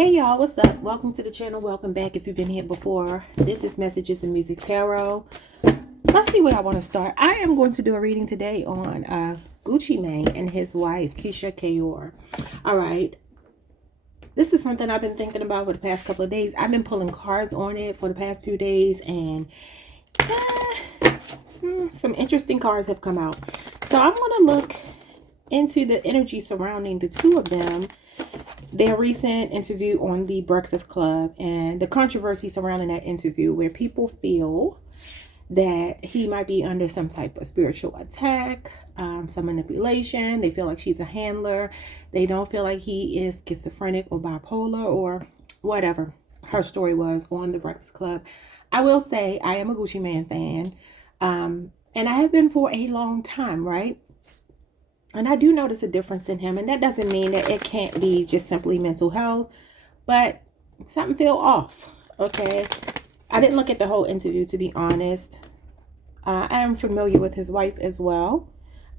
Hey y'all, what's up? Welcome to the channel. Welcome back if you've been here before. This is Messages and Music Tarot. Let's see where I want to start. I am going to do a reading today on Gucci Mane and his wife, Keyshia Kaoir. All right. This is something I've been thinking about for the past couple of days. I've been pulling cards on it for the past few days, and some interesting cards have come out. So I'm going to look into the energy surrounding the two of them, their recent interview on the Breakfast Club, and the controversy surrounding that interview, where people feel that he might be under some type of spiritual attack, some manipulation. They feel like she's a handler. They don't feel like he is schizophrenic or bipolar or whatever her story was on the Breakfast Club. I will say I am a Gucci Mane fan, and I have been for a long time, right? And I do notice a difference in him, and that doesn't mean that it can't be just simply mental health, but something feel off, okay? I didn't look at the whole interview, to be honest. I am familiar with his wife as well.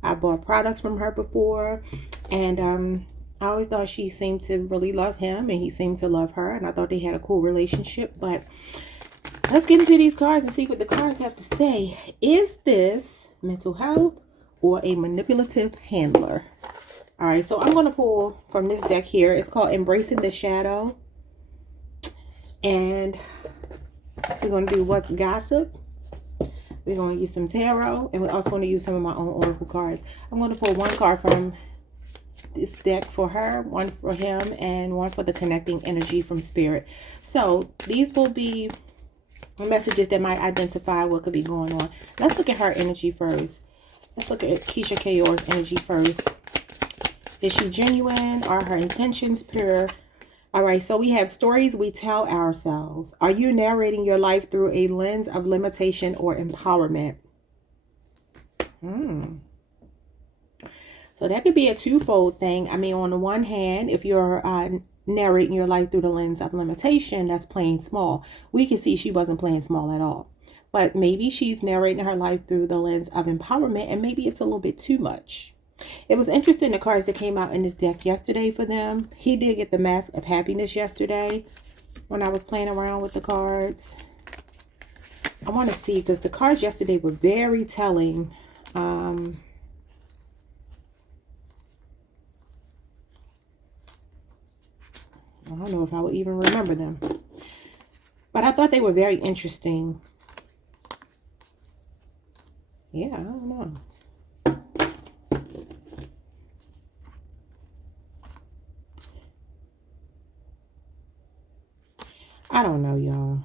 I bought products from her before, and I always thought she seemed to really love him, and he seemed to love her, and I thought they had a cool relationship. But let's get into these cards and see what the cards have to say. Is this mental health or a manipulative handler? All right, so I'm going to pull from this deck here. It's called Embracing the Shadow. And we're going to do What's Gossip. We're going to use some tarot. And we're also going to use some of my own oracle cards. I'm going to pull one card from this deck for her, one for him, and one for the connecting energy from Spirit. So these will be messages that might identify what could be going on. Let's look at her energy first. Let's look at Keyshia Kaoir's energy first. Is she genuine? Are her intentions pure? All right, so we have stories we tell ourselves. Are you narrating your life through a lens of limitation or empowerment? So that could be a twofold thing. I mean, on the one hand, if you're narrating your life through the lens of limitation, that's playing small. We can see she wasn't playing small at all. But maybe she's narrating her life through the lens of empowerment, and maybe it's a little bit too much. It was interesting, the cards that came out in this deck yesterday for them. He did get the Mask of Happiness yesterday when I was playing around with the cards. I want to see, because the cards yesterday were very telling. I don't know if I would even remember them. But I thought they were very interesting. Yeah, I don't know. I don't know, y'all.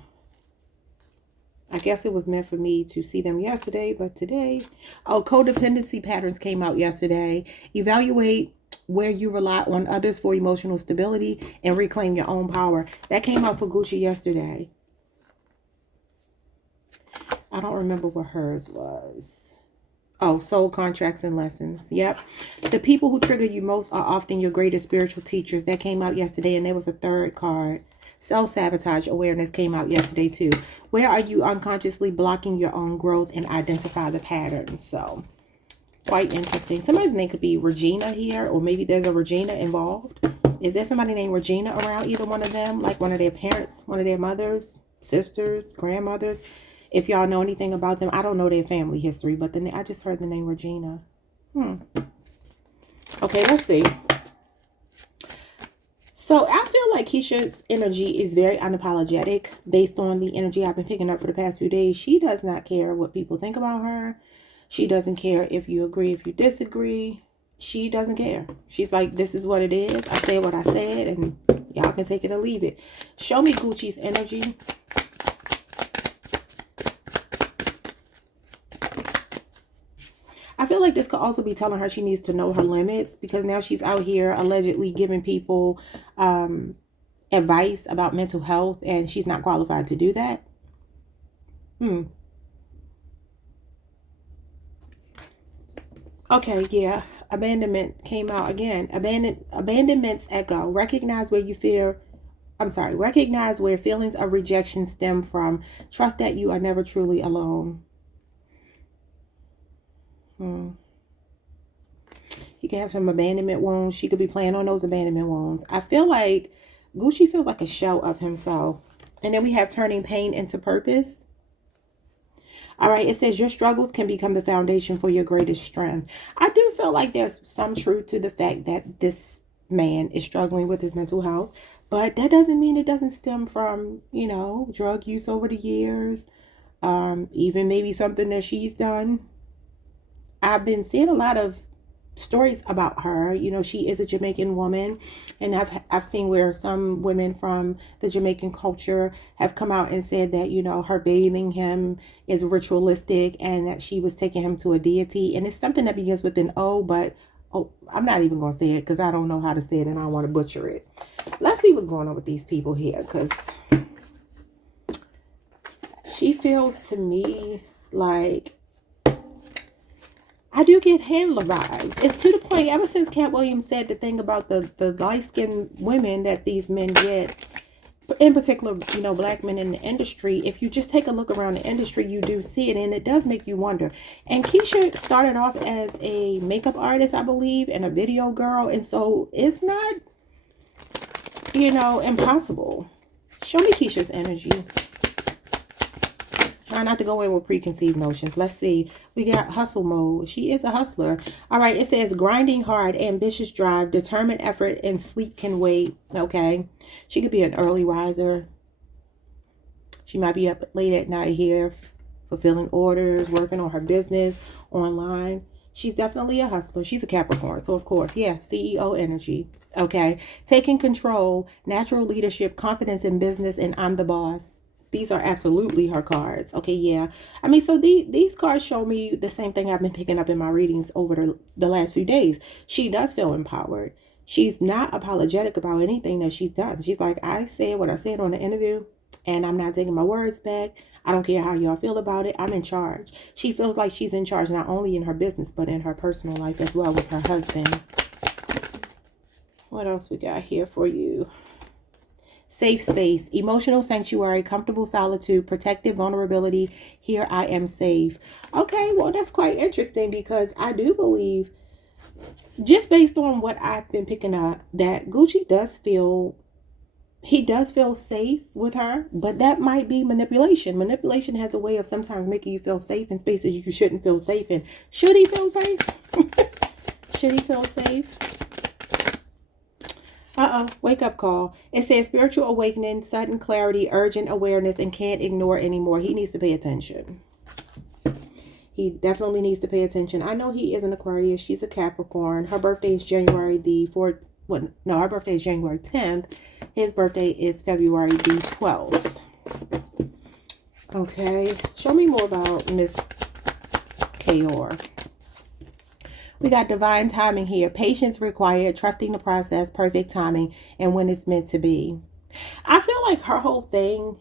I guess it was meant for me to see them yesterday, but today... Oh, codependency patterns came out yesterday. Evaluate where you rely on others for emotional stability and reclaim your own power. That came out for Gucci yesterday. I don't remember what hers was. Oh, soul contracts and lessons. Yep. The people who trigger you most are often your greatest spiritual teachers. That came out yesterday, and there was a third card. Self-sabotage awareness came out yesterday too. Where are you unconsciously blocking your own growth, and identify the patterns? So, quite interesting. Somebody's name could be Regina here, or maybe there's a Regina involved. Is there somebody named Regina around either one of them? Like one of their parents, one of their mothers, sisters, grandmothers? If y'all know anything about them, I don't know their family history, but then I just heard the name Regina. Okay, let's see. So I feel like Keyshia's energy is very unapologetic based on the energy I've been picking up for the past few days. She does not care what people think about her. She doesn't care if you agree, if you disagree. She doesn't care. She's like, this is what it is. I said what I said, and y'all can take it or leave it. Show me Gucci's energy. I feel like this could also be telling her she needs to know her limits, because now she's out here allegedly giving people advice about mental health, and she's not qualified to do that. Okay, yeah. Abandonment came out again. Abandonment's echo. Recognize where you fear. Recognize where feelings of rejection stem from. Trust that you are never truly alone. He can have some abandonment wounds. She could be playing on those abandonment wounds. I feel like Gucci feels like a shell of himself. And then we have turning pain into purpose. All right, it says your struggles can become the foundation for your greatest strength. I do feel like there's some truth to the fact that this man is struggling with his mental health, but that doesn't mean it doesn't stem from, you know, drug use over the years, even maybe something that she's done. I've been seeing a lot of stories about her. You know, she is a Jamaican woman, and I've seen where some women from the Jamaican culture have come out and said that, you know, her bathing him is ritualistic and that she was taking him to a deity. And it's something that begins with an O, but oh, I'm not even going to say it because I don't know how to say it and I don't want to butcher it. Let's see what's going on with these people here, because she feels to me like I do get handler vibes. It's to the point, ever since Cat Williams said the thing about the light-skinned women that these men get, in particular, you know, black men in the industry, if you just take a look around the industry, you do see it, and it does make you wonder. And Keyshia started off as a makeup artist, I believe, and a video girl, and so it's not, you know, impossible. Show me Keyshia's energy. Try not to go in with preconceived notions. Let's see. We got hustle mode. She is a hustler. All right. It says grinding hard, ambitious drive, determined effort, and sleep can wait. Okay. She could be an early riser. She might be up late at night here, fulfilling orders, working on her business online. She's definitely a hustler. She's a Capricorn. So, of course, yeah, CEO energy. Okay. Taking control, natural leadership, confidence in business, and I'm the boss. These are absolutely her cards. Okay, yeah. I mean, so these cards show me the same thing I've been picking up in my readings over the last few days. She does feel empowered. She's not apologetic about anything that she's done. She's like, I said what I said on the interview, and I'm not taking my words back. I don't care how y'all feel about it. I'm in charge. She feels like she's in charge, not only in her business, but in her personal life as well with her husband. What else we got here for you? Safe space, emotional sanctuary, comfortable solitude, protective vulnerability. Here I am safe. Okay, well, that's quite interesting because I do believe, just based on what I've been picking up, that Gucci does feel, he does feel safe with her, but that might be manipulation. Manipulation has a way of sometimes making you feel safe in spaces you shouldn't feel safe in. Should he feel safe? Should he feel safe? Wake up call. It says spiritual awakening, sudden clarity, urgent awareness, and can't ignore anymore. He needs to pay attention. He definitely needs to pay attention. I know he is an Aquarius. She's a Capricorn. Her birthday is January the 4th. Well, no, her birthday is January 10th. His birthday is February the 12th. Okay. Show me more about Miss Kaoir. We got divine timing here. Patience required, trusting the process, perfect timing, and when it's meant to be. I feel like her whole thing,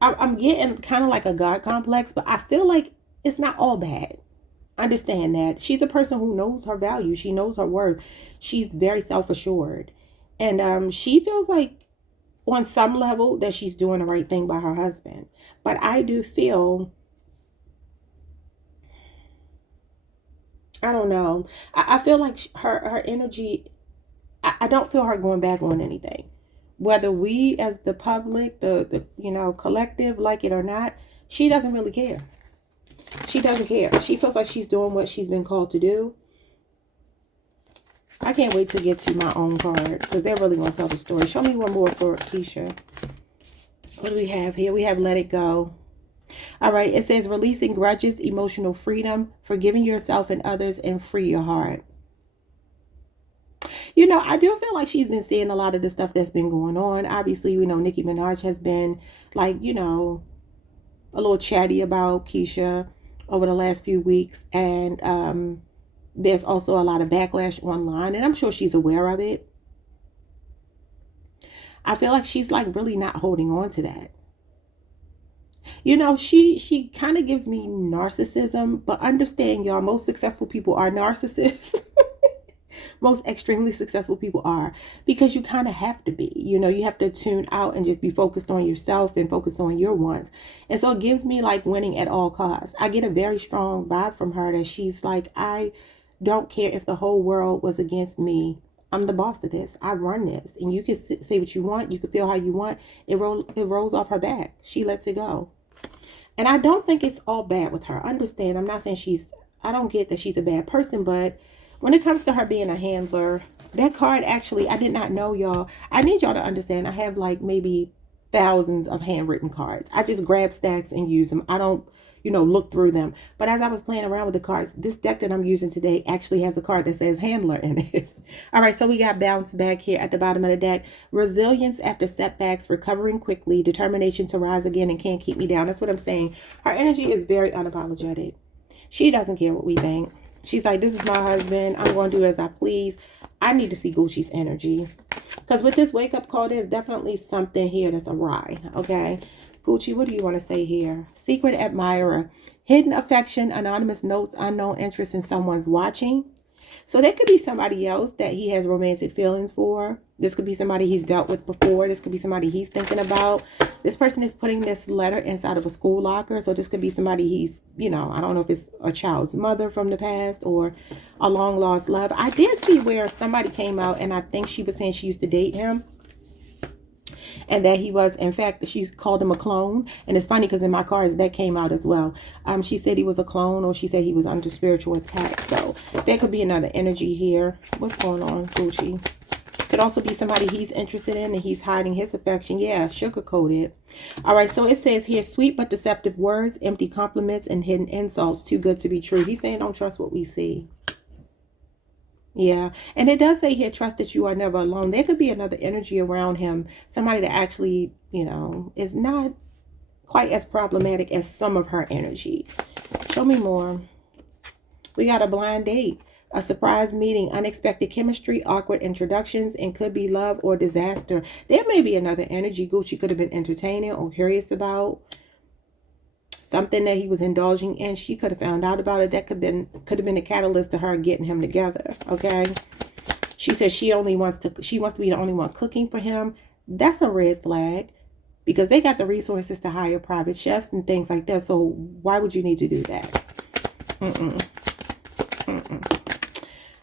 I'm getting kind of like a God complex, but I feel like it's not all bad. Understand that. She's a person who knows her value. She knows her worth. She's very self-assured. And she feels like on some level that she's doing the right thing by her husband. But I do feel, I don't know. I feel like her energy, I don't feel her going back on anything. Whether we as the public, the you know, collective like it or not, she doesn't really care. She doesn't care. She feels like she's doing what she's been called to do. I can't wait to get to my own cards because they're really going to tell the story. Show me one more for Keyshia. What do we have here? We have Let It Go. All right, it says releasing grudges, emotional freedom, forgiving yourself and others, and free your heart. You know, I do feel like she's been seeing a lot of the stuff that's been going on. Obviously, we know Nicki Minaj has been like, you know, a little chatty about Keyshia over the last few weeks. And there's also a lot of backlash online, and I'm sure she's aware of it. I feel like she's like really not holding on to that. You know, she kind of gives me narcissism, but understand, y'all, most successful people are narcissists. Most extremely successful people are, because you kind of have to be, you know, you have to tune out and just be focused on yourself and focused on your wants. And so it gives me like winning at all costs. I get a very strong vibe from her that she's like, I don't care if the whole world was against me. I'm the boss of this. I run this. And you can say what you want. You can feel how you want. It rolls off her back. She lets it go. And I don't think it's all bad with her. Understand, I'm not saying I don't get that she's a bad person, but when it comes to her being a handler, that card actually, I did not know, y'all. I need y'all to understand. I have like maybe thousands of handwritten cards. I just grab stacks and use them. I don't, look through them. But as I was playing around with the cards, this deck that I'm using today actually has a card that says handler in it. All right, so we got bounce back here at the bottom of the deck. Resilience after setbacks, recovering quickly, determination to rise again, and can't keep me down. That's what I'm saying. Her energy is very unapologetic. She doesn't care what we think. She's like, this is my husband. I'm going to do as I please. I need to see Gucci's energy. Because with this wake-up call, there's definitely something here that's awry, okay? Gucci, what do you want to say here? Secret admirer, hidden affection, anonymous notes, unknown interest in someone's watching. So there could be somebody else that he has romantic feelings for. This could be somebody he's dealt with before. This could be somebody he's thinking about. This person is putting this letter inside of a school locker. So this could be somebody he's, I don't know if it's a child's mother from the past or a long lost love. I did see where somebody came out and I think she was saying she used to date him. And that he was, in fact, she called him a clone. And it's funny because in my cards that came out as well. She said he was a clone, or she said he was under spiritual attack. So there could be another energy here. What's going on, Gucci? Could also be somebody he's interested in and he's hiding his affection. Yeah, sugar-coated. All right, so it says here, sweet but deceptive words, empty compliments, and hidden insults. Too good to be true. He's saying don't trust what we see. Yeah, and it does say here, trust that you are never alone. There could be another energy around him. Somebody that actually, is not quite as problematic as some of her energy. Show me more. We got a blind date, a surprise meeting, unexpected chemistry, awkward introductions, and could be love or disaster. There may be another energy Gucci could have been entertaining or curious about. Something that he was indulging in. She could have found out about it. That could have been a catalyst to her getting him together. Okay. She says she wants to be the only one cooking for him. That's a red flag because they got the resources to hire private chefs and things like that. So why would you need to do that?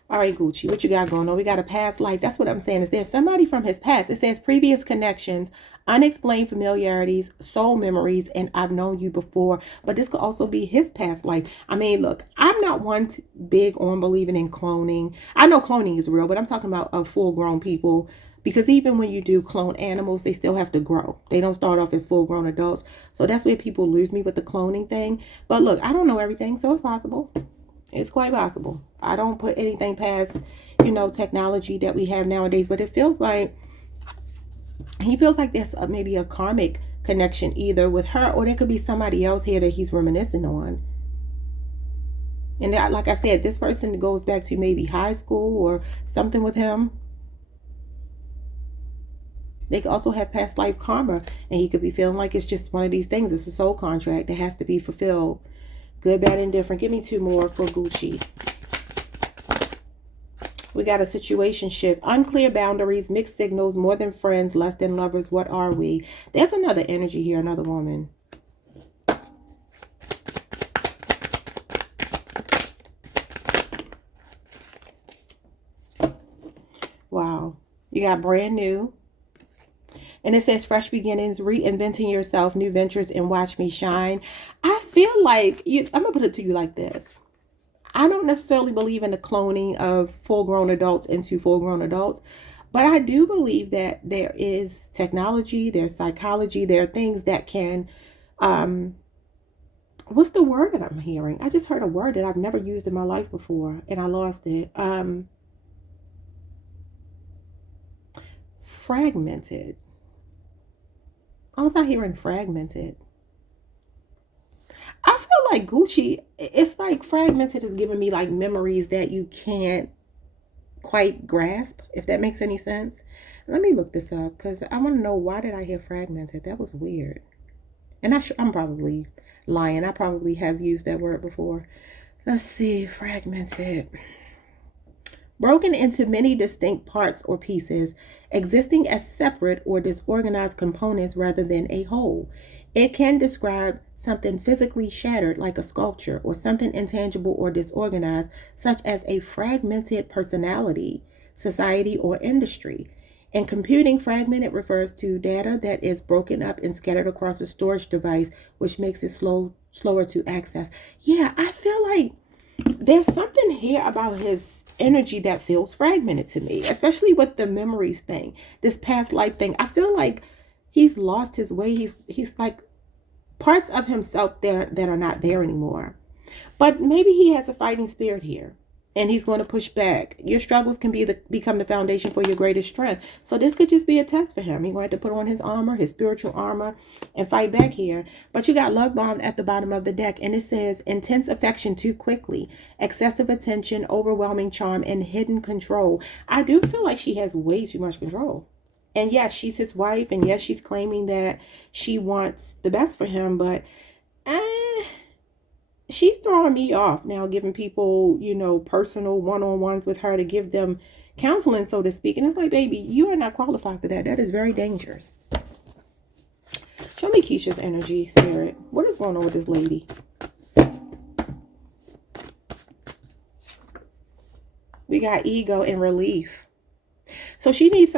All right, Gucci, what you got going on? We got a past life. That's what I'm saying. Is there somebody from his past? It says previous connections, unexplained familiarities, soul memories, and I've known you before. But this could also be his past life. I mean, look, I'm not one big on believing in cloning. I know cloning is real, but I'm talking about full-grown people. Because even when you do clone animals, they still have to grow. They don't start off as full-grown adults. So that's where people lose me with the cloning thing. But look, I don't know everything, so it's possible. It's quite possible. I don't put anything past, technology that we have nowadays. But it feels like, he feels like there's maybe a karmic connection either with her, or there could be somebody else here that he's reminiscing on. And that, like I said, this person goes back to maybe high school or something with him. They could also have past life karma, and he could be feeling like it's just one of these things. It's a soul contract that has to be fulfilled. Good, bad, and different. Give me two more for Gucci. We got a situationship, unclear boundaries, mixed signals, more than friends, less than lovers. What are we? There's another energy here, another woman. Wow. You got brand new. And it says fresh beginnings, reinventing yourself, new ventures, and watch me shine. I feel like, I'm going to put it to you like this. I don't necessarily believe in the cloning of full-grown adults into full-grown adults. But I do believe that there is technology, there's psychology, there are things that can, what's the word that I'm hearing? I just heard a word that I've never used in my life before, and I lost it. Fragmented. I was not hearing fragmented. I feel like Gucci, it's like fragmented is giving me like memories that you can't quite grasp, if that makes any sense. Let me look this up because I want to know, why did I hear fragmented? That was weird. And I'm probably lying. I probably have used that word before. Let's see, fragmented. Broken into many distinct parts or pieces, existing as separate or disorganized components rather than a whole. It can describe something physically shattered like a sculpture, or something intangible or disorganized, such as a fragmented personality. society, or industry. In computing, fragmented refers to data that is broken up and scattered across a storage device, which makes it slower to access. Yeah, I feel like there's something here about his energy that feels fragmented to me, especially with the memories thing, this past life thing. I feel like he's lost his way. He's like parts of himself there that are not there anymore. But maybe he has a fighting spirit here, and he's going to push back. Your struggles can become the foundation for your greatest strength. So this could just be a test for him. He's going to have to put on his armor, his spiritual armor, and fight back here. But you got love bombed at the bottom of the deck, and it says intense affection too quickly, excessive attention, overwhelming charm, and hidden control. I do feel like she has way too much control. And yes, she's his wife, and yes, she's claiming that she wants the best for him, but she's throwing me off now, giving people, personal one-on-ones with her to give them counseling, so to speak. And it's like, baby, you are not qualified for that. That is very dangerous. Show me Keyshia's energy, spirit. What is going on with this lady? We got ego and relief. So she needs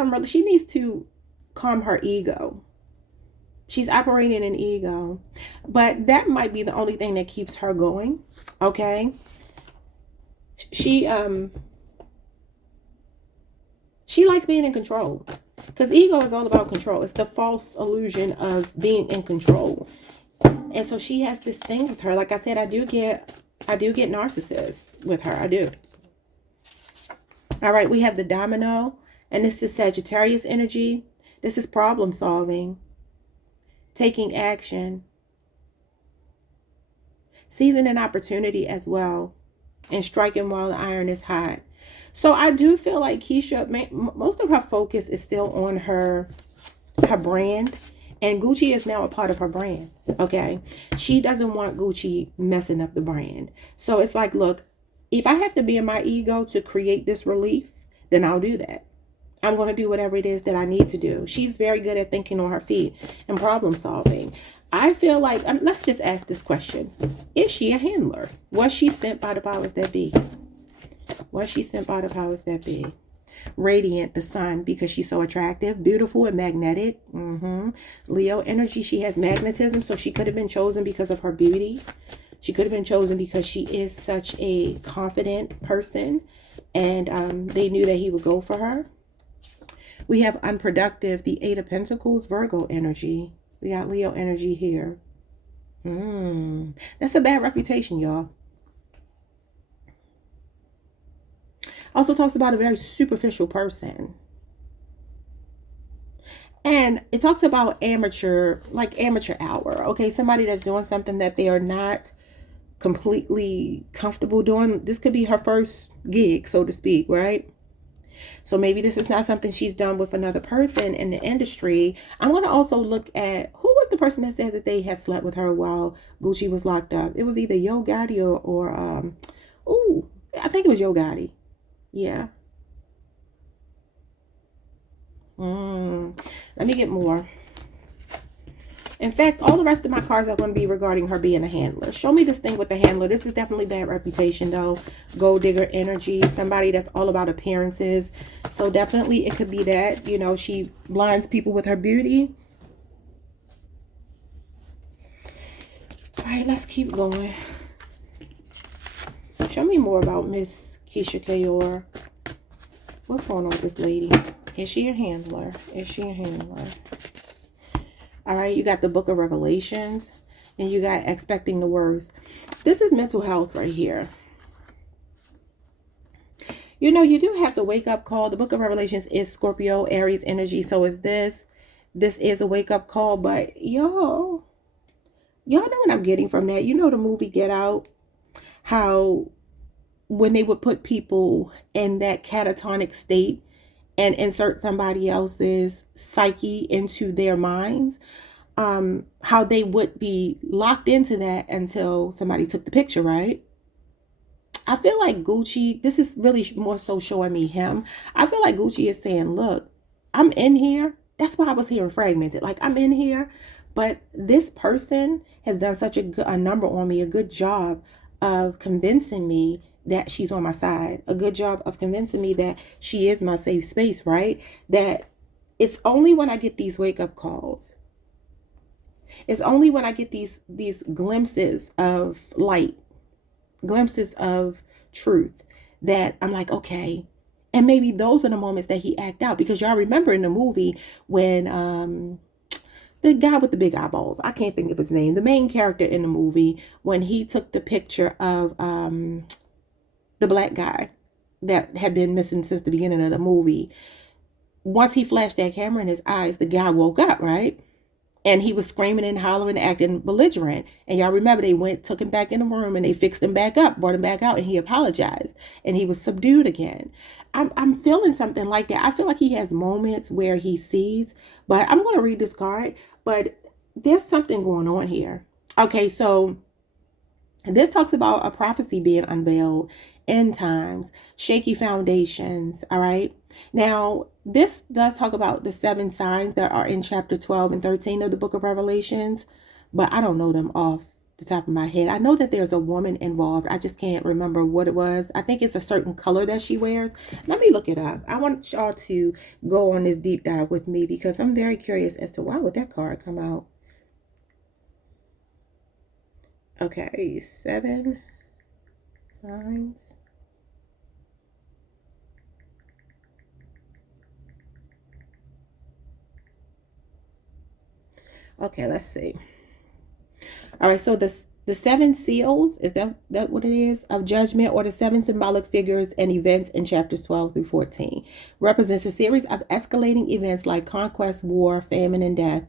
to calm her ego. She's operating in ego, but that might be the only thing that keeps her going. Okay. She likes being in control, because ego is all about control. It's the false illusion of being in control. And so she has this thing with her. Like I said, I do get narcissists with her. I do. All right. We have the domino, and this is Sagittarius energy. This is problem solving, taking action, seizing an opportunity as well, and striking while the iron is hot. So I do feel like Keyshia, most of her focus is still on her brand, and Gucci is now a part of her brand. Okay, she doesn't want Gucci messing up the brand. So it's like, look, if I have to be in my ego to create this relief, then I'll do that. I'm going to do whatever it is that I need to do. She's very good at thinking on her feet and problem solving. I feel like, let's just ask this question. Is she a handler? Was she sent by the powers that be? Was she sent by the powers that be? Radiant, the sun, because she's so attractive, beautiful, and magnetic. Leo energy, she has magnetism, so she could have been chosen because of her beauty. She could have been chosen because she is such a confident person, and they knew that he would go for her. We have unproductive, the Eight of Pentacles, Virgo energy. We got Leo energy here. That's a bad reputation, y'all. Also talks about a very superficial person. And it talks about amateur hour. Okay, somebody that's doing something that they are not completely comfortable doing. This could be her first gig, so to speak, right? So maybe this is not something she's done with another person in the industry. I'm going to also look at who was the person that said that they had slept with her while Gucci was locked up. It was either Yo Gotti or I think it was Yo Gotti. Yeah. Let me get more. In fact, all the rest of my cards are going to be regarding her being a handler. Show me this thing with the handler. This is definitely bad reputation, though. Gold digger energy. Somebody that's all about appearances. So definitely it could be that, she blinds people with her beauty. All right, let's keep going. Show me more about Miss Keyshia Kaoir. What's going on with this lady? Is she a handler? Is she a handler? All right, you got the Book of Revelations, and you got expecting the worst. This is mental health right here. You do have the wake-up call. The Book of Revelations is Scorpio, Aries energy. So is this. This is a wake-up call, but y'all know what I'm getting from that. The movie Get Out, how when they would put people in that catatonic state and insert somebody else's psyche into their minds, how they would be locked into that until somebody took the picture, right? I feel like Gucci, this is really more so showing me him. I feel like Gucci is saying, look, I'm in here. That's why I was hearing fragmented. Like, I'm in here, but this person has done such a number on me, a good job of convincing me that she's on my side, a good job of convincing me that she is my safe space, right? That it's only when I get these wake up calls, it's only when I get these glimpses of light, glimpses of truth, that I'm like, okay. And maybe those are the moments that he act out, because y'all remember in the movie when the guy with the big eyeballs, I can't think of his name, the main character in the movie, when he took the picture of the black guy that had been missing since the beginning of the movie. Once he flashed that camera in his eyes, the guy woke up, right? And he was screaming and hollering, acting belligerent. And y'all remember they took him back in the room and they fixed him back up, brought him back out, and he apologized. And he was subdued again. I'm feeling something like that. I feel like he has moments where he sees, but I'm going to read this card, but there's something going on here. Okay, so this talks about a prophecy being unveiled, end times, shaky foundations, all right? Now, this does talk about the 7 signs that are in chapter 12 and 13 of the book of Revelations, but I don't know them off the top of my head. I know that there's a woman involved. I just can't remember what it was. I think it's a certain color that she wears. Let me look it up. I want y'all to go on this deep dive with me, because I'm very curious as to why would that card come out. Okay, 7 signs. Okay, let's see. All right, so the 7 seals, is that what it is, of judgment, or the 7 symbolic figures and events in chapters 12 through 14, represents a series of escalating events like conquest, war, famine, and death,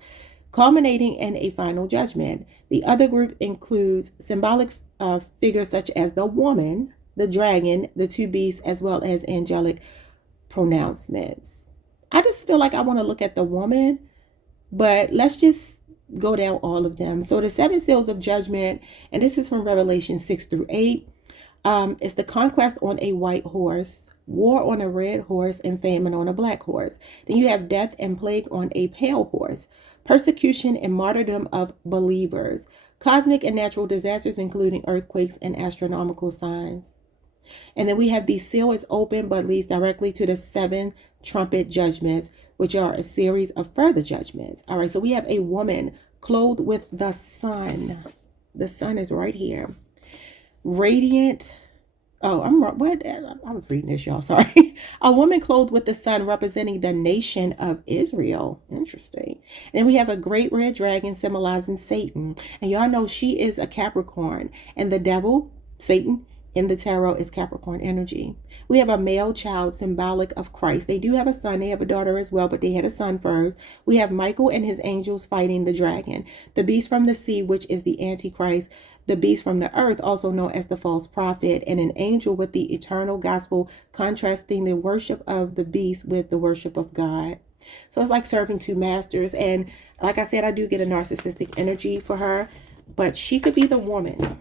culminating in a final judgment. The other group includes symbolic figures such as the woman, the dragon, the 2 beasts, as well as angelic pronouncements. I just feel like I want to look at the woman, but let's just go down all of them. So the 7 seals of judgment, and this is from Revelation 6 through 8. It's the conquest on a white horse, war on a red horse, and famine on a black horse. Then you have death and plague on a pale horse, persecution and martyrdom of believers, cosmic and natural disasters, including earthquakes and astronomical signs. And then we have the seal is open but leads directly to the 7 trumpet judgments, which are a series of further judgments. All right, so we have a woman clothed with the sun. The sun is right here. Radiant. Oh, I was reading this, y'all. Sorry. A woman clothed with the sun, representing the nation of Israel. Interesting. And then we have a great red dragon symbolizing Satan. And y'all know she is a Capricorn. And the devil, Satan, in the tarot is Capricorn energy. We have a male child symbolic of Christ. They do have a son. They have a daughter as well, but they had a son first. We have Michael and his angels fighting the dragon. The beast from the sea, which is the Antichrist. The beast from the earth, also known as the false prophet. And an angel with the eternal gospel, contrasting the worship of the beast with the worship of God. So it's like serving 2 masters. And like I said, I do get a narcissistic energy for her. But she could be the woman.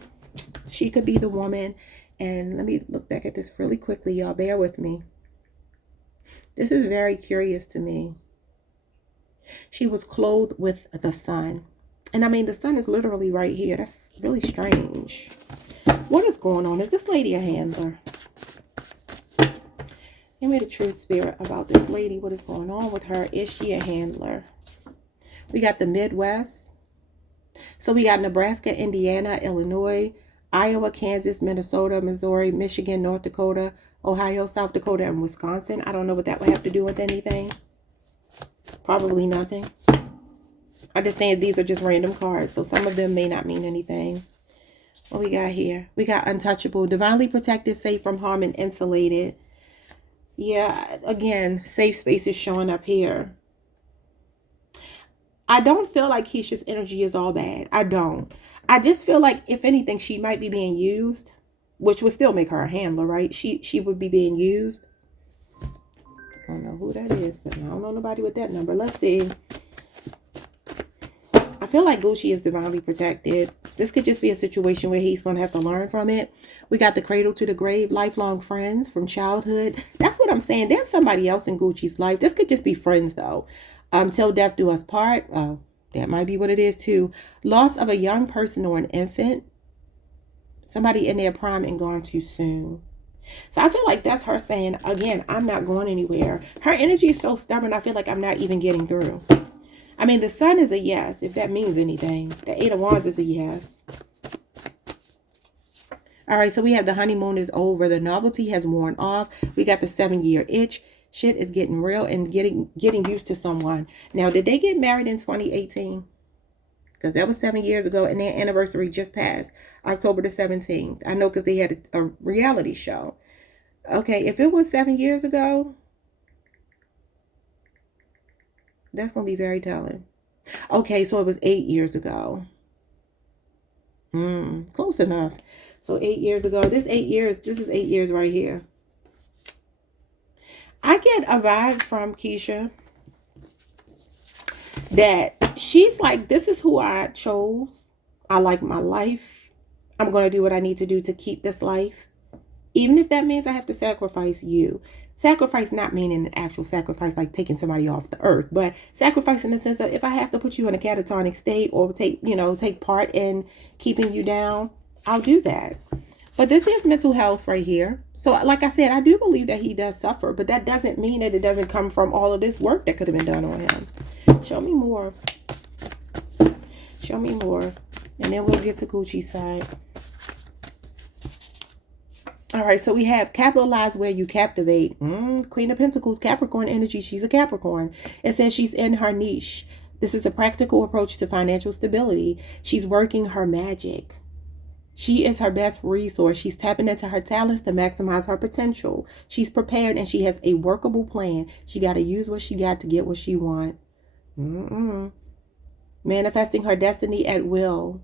She could be the woman. And let me look back at this really quickly, y'all. Bear with me. This is very curious to me. She was clothed with the sun. And I mean, the sun is literally right here. That's really strange. What is going on? Is this lady a handler? Give me the truth, spirit, about this lady. What is going on with her? Is she a handler? We got the Midwest. So we got Nebraska, Indiana, Illinois, Iowa, Kansas, Minnesota, Missouri, Michigan, North Dakota, Ohio, South Dakota, and Wisconsin. I don't know what that would have to do with anything. Probably nothing. I understand these are just random cards, so some of them may not mean anything. What we got here? We got untouchable, divinely protected, safe from harm, and insulated. Yeah, again, safe space is showing up here. I don't feel like Keyshia's energy is all bad. I don't. I just feel like, if anything, she might be being used, which would still make her a handler, right? She would be being used. I don't know who that is, but I don't know nobody with that number. Let's see. I feel like Gucci is divinely protected. This could just be a situation where he's going to have to learn from it. We got the cradle to the grave, lifelong friends from childhood. That's what I'm saying. There's somebody else in Gucci's life. This could just be friends, though. Till death do us part. That might be what it is, too. Loss of a young person or an infant. Somebody in their prime and gone too soon. So I feel like that's her saying, again, I'm not going anywhere. Her energy is so stubborn, I feel like I'm not even getting through. I mean, the sun is a yes, if that means anything. The Eight of Wands is a yes. All right, so we have the honeymoon is over. The novelty has worn off. We got the 7-year itch. Shit is getting real and getting used to someone. Now, did they get married in 2018? Because that was 7 years ago, and their anniversary just passed, October the 17th. I know because they had a reality show. Okay, if it was 7 years ago, that's going to be very telling. Okay, so it was 8 years ago. Close enough. So 8 years ago, this is 8 years right here. I get a vibe from Keyshia that she's like, this is who I chose. I like my life. I'm going to do what I need to do to keep this life. Even if that means I have to sacrifice you. Sacrifice not meaning an actual sacrifice like taking somebody off the earth, but sacrifice in the sense of if I have to put you in a catatonic state or take part in keeping you down, I'll do that. But this is mental health right here. So like I said, I do believe that he does suffer, but that doesn't mean that it doesn't come from all of this work that could have been done on him. Show me more. Show me more. And then we'll get to Gucci's side. All right, so we have capitalize where you captivate. Queen of Pentacles, Capricorn energy. She's a Capricorn. It says she's in her niche. This is a practical approach to financial stability. She's working her magic. She is her best resource. She's tapping into her talents to maximize her potential. She's prepared and she has a workable plan. She got to use what she got to get what she wants. Manifesting her destiny at will.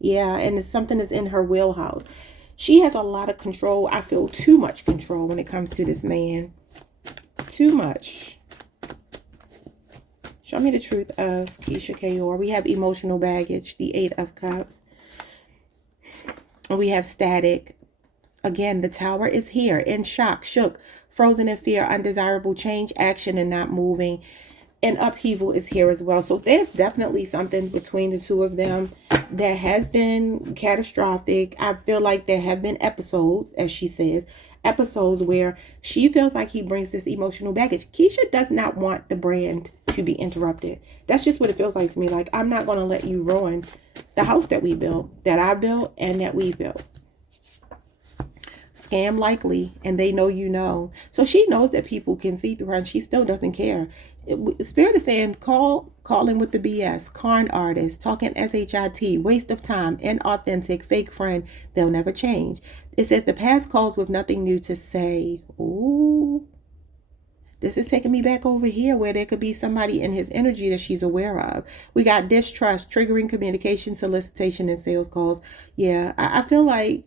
Yeah, and it's something that's in her wheelhouse. She has a lot of control. I feel too much control when it comes to this man. Too much. Show me the truth of Keyshia Kaoir. We have emotional baggage, the 8 of Cups. We have static. Again, the Tower is here. In shock, shook, frozen in fear, undesirable change, action, and not moving. And upheaval is here as well. So there's definitely something between the two of them that has been catastrophic. I feel like there have been episodes, as she says, episodes where she feels like he brings this emotional baggage. Keyshia does not want the brand to be interrupted. That's just what it feels like to me. Like, I'm not going to let you ruin the house that we built, that I built, and that we built. Scam likely, and they know you know. So she knows that people can see through her, and she still doesn't care. Spirit is saying calling with the BS, con artist, talking SHIT, waste of time, inauthentic, fake friend. They'll never change. It says the past calls with nothing new to say. Ooh. This is taking me back over here where there could be somebody in his energy that she's aware of. We got distrust, triggering communication, solicitation, and sales calls. Yeah, I feel like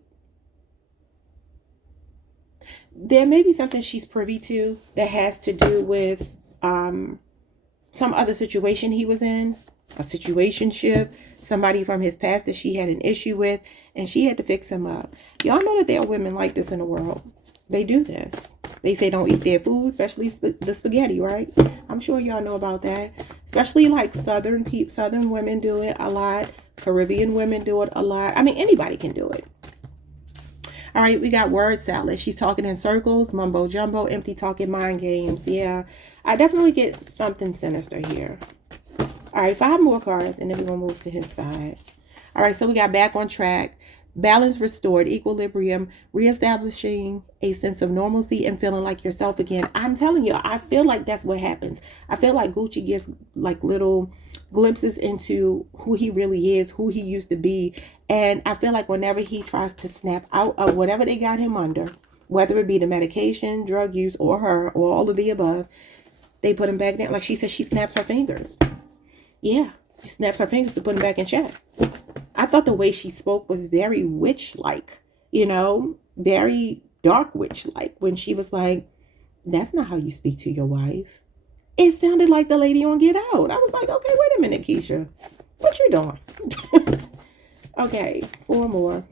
there may be something she's privy to that has to do with some other situation he was in, a situationship, somebody from his past that she had an issue with, and she had to fix him up. Y'all know that there are women like this in the world. They do this. They say don't eat their food, especially the spaghetti, right? I'm sure y'all know about that. Especially like Southern women do it a lot. Caribbean women do it a lot. I mean, anybody can do it. All right, we got word salad. She's talking in circles, mumbo jumbo, empty talking, mind games. Yeah, I definitely get something sinister here. All right, 5 more cards, and then we're going to move to his side. All right, so we got back on track. Balance restored, equilibrium, reestablishing a sense of normalcy and feeling like yourself again. I'm telling you, I feel like that's what happens. I feel like Gucci gets like little glimpses into who he really is, who he used to be. And I feel like whenever he tries to snap out of whatever they got him under, whether it be the medication, drug use, or her, or all of the above, they put him back down. Like she said, she snaps her fingers. Yeah, she snaps her fingers to put him back in check. I thought the way she spoke was very witch-like, you know, very dark witch-like when she was like, that's not how you speak to your wife. It sounded like the lady on Get Out. I was like, okay, wait a minute, Keyshia. What you doing? Okay, 4 more.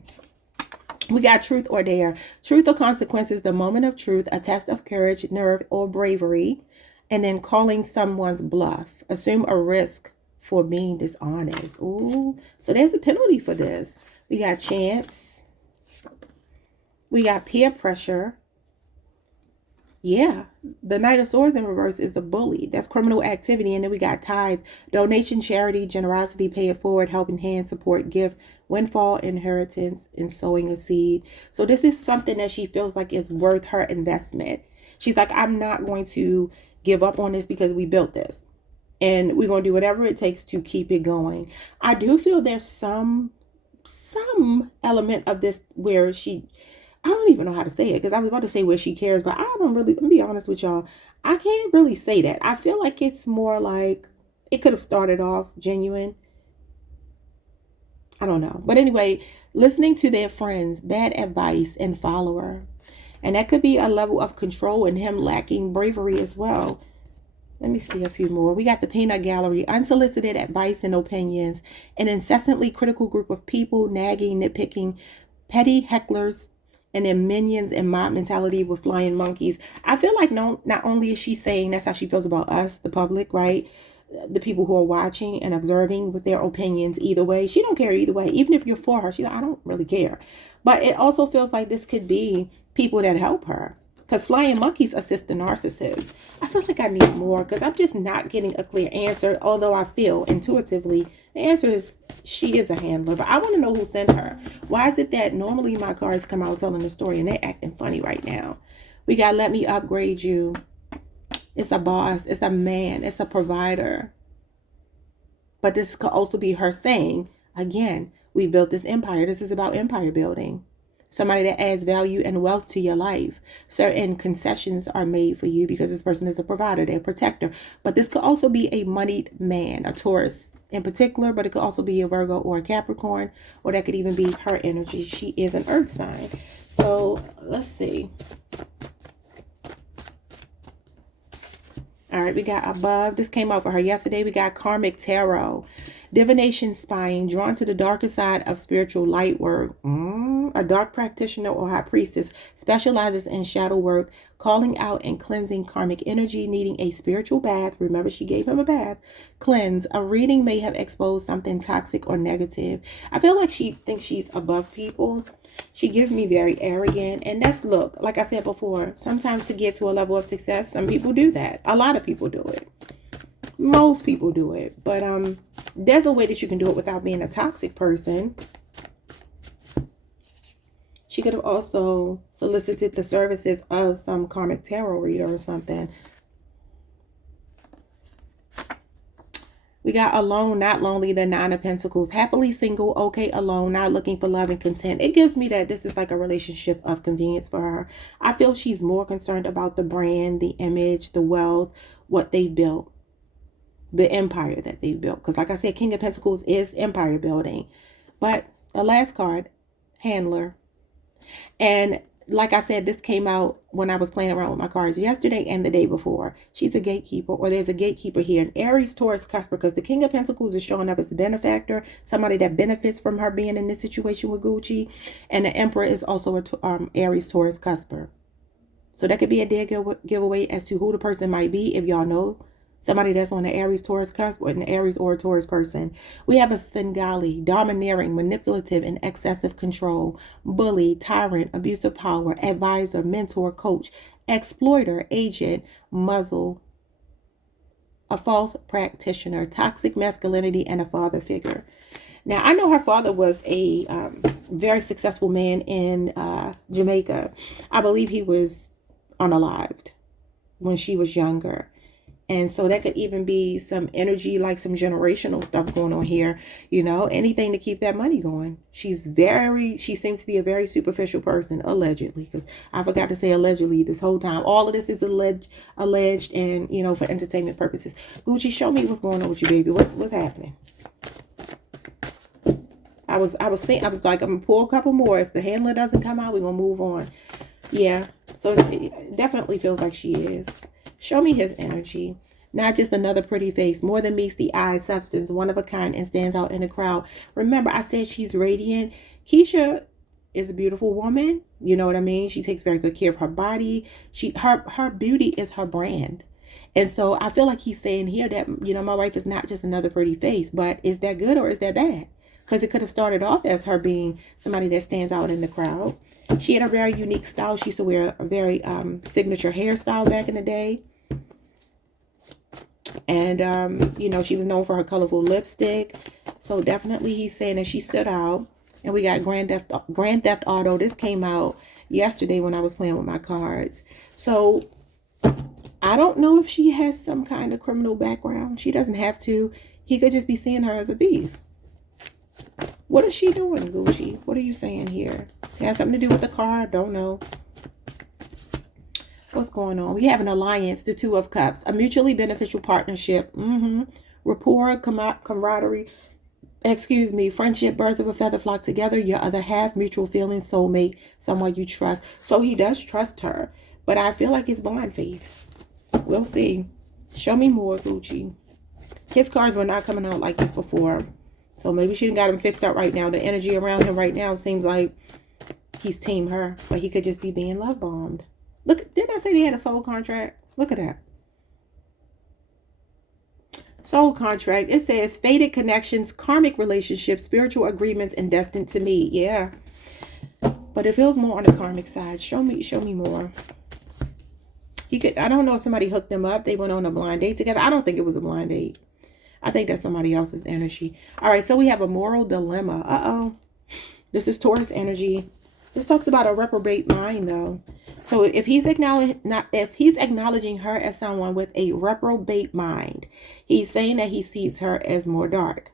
We got truth or dare. Truth or consequences, the moment of truth, a test of courage, nerve, or bravery, and then calling someone's bluff. Assume a risk for being dishonest. Ooh, so there's a penalty for this. We got chance. We got peer pressure. Yeah, the Knight of Swords in reverse is the bully. That's criminal activity. And then we got tithe, donation, charity, generosity, pay it forward, helping hand, support, gift, windfall, inheritance, and sowing a seed. So this is something that she feels like is worth her investment. She's like, I'm not going to give up on this because we built this. And we're going to do whatever it takes to keep it going. I do feel there's some element of this where I don't even know how to say it, because I was about to say where she cares, but I don't really, let me be honest with y'all, I can't really say that. I feel like it's more like it could have started off genuine. I don't know. But anyway, listening to their friends, bad advice, and follower. And that could be a level of control and him lacking bravery as well. Let me see a few more. We got the peanut gallery, unsolicited advice and opinions, an incessantly critical group of people, nagging, nitpicking, petty hecklers, and then minions and mob mentality with flying monkeys. I feel like not only is she saying that's how she feels about us, the public, right? The people who are watching and observing with their opinions either way. She don't care either way. Even if you're for her, she's like, I don't really care. But it also feels like this could be people that help her. Because flying monkeys assist the narcissist. I feel like I need more because I'm just not getting a clear answer. Although I feel intuitively the answer is she is a handler. But I want to know who sent her. Why is it that normally my cards come out telling the story and they're acting funny right now? We got let me upgrade you. It's a boss. It's a man. It's a provider. But this could also be her saying, again, we built this empire. This is about empire building. Somebody that adds value and wealth to your life. Certain concessions are made for you because this person is a provider, they're a protector. But this could also be a moneyed man, a Taurus in particular, but it could also be a Virgo or a Capricorn, or that could even be her energy. She is an earth sign. So let's see. All right, we got above. This came out for her yesterday. We got karmic tarot. Divination, spying, drawn to the darker side of spiritual light work. A dark practitioner or high priestess specializes in shadow work, calling out and cleansing karmic energy, needing a spiritual bath. Remember, she gave him a bath. Cleanse. A reading may have exposed something toxic or negative. I feel like she thinks she's above people. She gives me very arrogant. And that's, look, like I said before, sometimes to get to a level of success, some people do that. A lot of people do it. Most people do it. But there's a way that you can do it without being a toxic person. She could have also solicited the services of some karmic tarot reader or something. We got alone, not lonely, the Nine of Pentacles. Happily single, okay, alone, not looking for love and content. It gives me that this is like a relationship of convenience for her. I feel she's more concerned about the brand, the image, the wealth, what they built, the empire that they built. Because like I said, King of Pentacles is empire building. But the last card, handler. And like I said, this came out when I was playing around with my cards yesterday and the day before. She's a gatekeeper, or there's a gatekeeper here. An Aries, Taurus, Cusper, because the King of Pentacles is showing up as a benefactor, somebody that benefits from her being in this situation with Gucci. And the Emperor is also a Aries, Taurus, Cusper. So that could be a dead giveaway as to who the person might be if y'all know somebody that's on the Aries, Taurus cusp, or an Aries or a Taurus person. We have a Svengali, domineering, manipulative, and excessive control, bully, tyrant, abuse of power, advisor, mentor, coach, exploiter, agent, muzzle, a false practitioner, toxic masculinity, and a father figure. Now, I know her father was a very successful man in Jamaica. I believe he was unalived when she was younger. And so that could even be some energy, like some generational stuff going on here, you know, anything to keep that money going. She seems to be a very superficial person, allegedly, because I forgot to say allegedly this whole time. All of this is alleged and, you know, for entertainment purposes. Gucci, show me what's going on with you, baby. What's happening? I was like, I'm gonna pull a couple more. If the handler doesn't come out, we're gonna move on. Yeah, so it definitely feels like she is. Show me his energy. Not just another pretty face, more than meets the eye, substance, one of a kind, and stands out in the crowd. Remember, I said she's radiant. Keyshia is a beautiful woman. You know what I mean? She takes very good care of her body. Her beauty is her brand. And so I feel like he's saying here that, you know, my wife is not just another pretty face, but is that good or is that bad? Because it could have started off as her being somebody that stands out in the crowd. She had a very unique style. She used to wear a very signature hairstyle back in the day. And, you know, she was known for her colorful lipstick. So definitely he's saying that she stood out. And we got Grand Theft Auto. This came out yesterday when I was playing with my cards. So I don't know if she has some kind of criminal background. She doesn't have to. He could just be seeing her as a thief. What is she doing, Gucci? What are you saying here? It has something to do with the car? I don't know. What's going on? We have an alliance, the Two of Cups, a mutually beneficial partnership. Rapport, camaraderie, friendship, birds of a feather flock together, your other half, mutual feelings, soulmate, someone you trust. So he does trust her, but I feel like it's blind faith. We'll see. Show me more, Gucci. His cards were not coming out like this before. So maybe she got him fixed up right now. The energy around him right now seems like he's team her, but he could just be being love bombed. Look, didn't I say they had a soul contract? Look at that. Soul contract. It says fated connections, karmic relationships, spiritual agreements, and destined to meet. Yeah. But it feels more on the karmic side. Show me more. I don't know if somebody hooked them up. They went on a blind date together. I don't think it was a blind date. I think that's somebody else's energy. All right, so we have a moral dilemma. This is Taurus energy. This talks about a reprobate mind, though. So if he's acknowledging her as someone with a reprobate mind, he's saying that he sees her as more dark.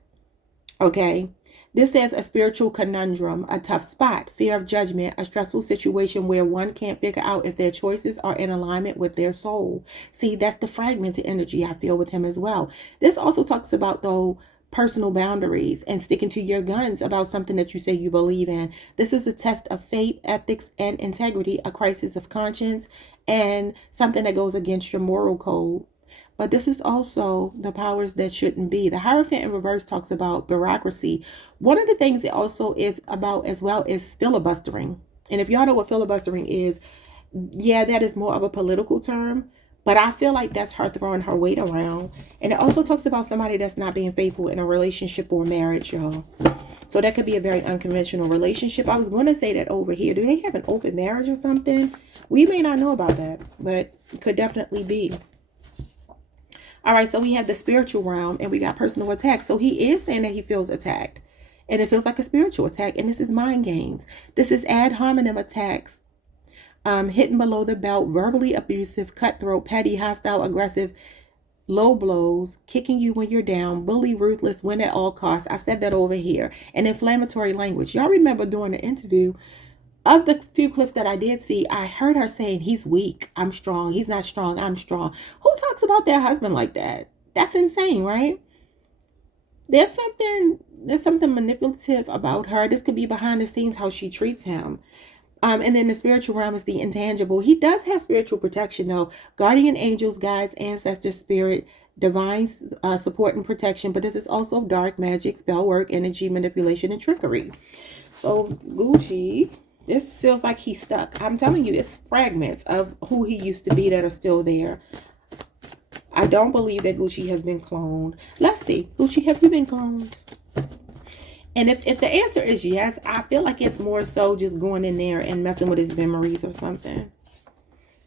Okay. This says a spiritual conundrum, a tough spot, fear of judgment, a stressful situation where one can't figure out if their choices are in alignment with their soul. See, that's the fragmented energy I feel with him as well. This also talks about, though, personal boundaries and sticking to your guns about something that you say you believe in. This is a test of faith, ethics, and integrity, a crisis of conscience, and something that goes against your moral code. But this is also the powers that shouldn't be. The Hierophant in reverse talks about bureaucracy. One of the things it also is about as well is filibustering. And if y'all know what filibustering is, yeah, that is more of a political term. But I feel like that's her throwing her weight around. And it also talks about somebody that's not being faithful in a relationship or marriage, y'all. So that could be a very unconventional relationship. I was going to say that over here. Do they have an open marriage or something? We may not know about that, but it could definitely be. All right, so we have the spiritual realm and we got personal attacks. So he is saying that he feels attacked. And it feels like a spiritual attack. And this is mind games. This is ad hominem attacks. Hitting below the belt, verbally abusive, cutthroat, petty, hostile, aggressive, low blows, kicking you when you're down, bully, ruthless, win at all costs. I said that over here. And inflammatory language. Y'all remember during the interview, of the few clips that I did see, I heard her saying, he's weak, I'm strong. He's not strong, I'm strong. Who talks about their husband like that? That's insane, right? There's something manipulative about her. This could be behind the scenes, how she treats him. And then the spiritual realm is the intangible. He does have spiritual protection, though. Guardian angels, guides, ancestors, spirit, divine support and protection. But this is also dark magic, spell work, energy, manipulation, and trickery. So, Gucci, this feels like he's stuck. I'm telling you, it's fragments of who he used to be that are still there. I don't believe that Gucci has been cloned. Let's see. Gucci, have you been cloned? And if the answer is yes, I feel like it's more so just going in there and messing with his memories or something.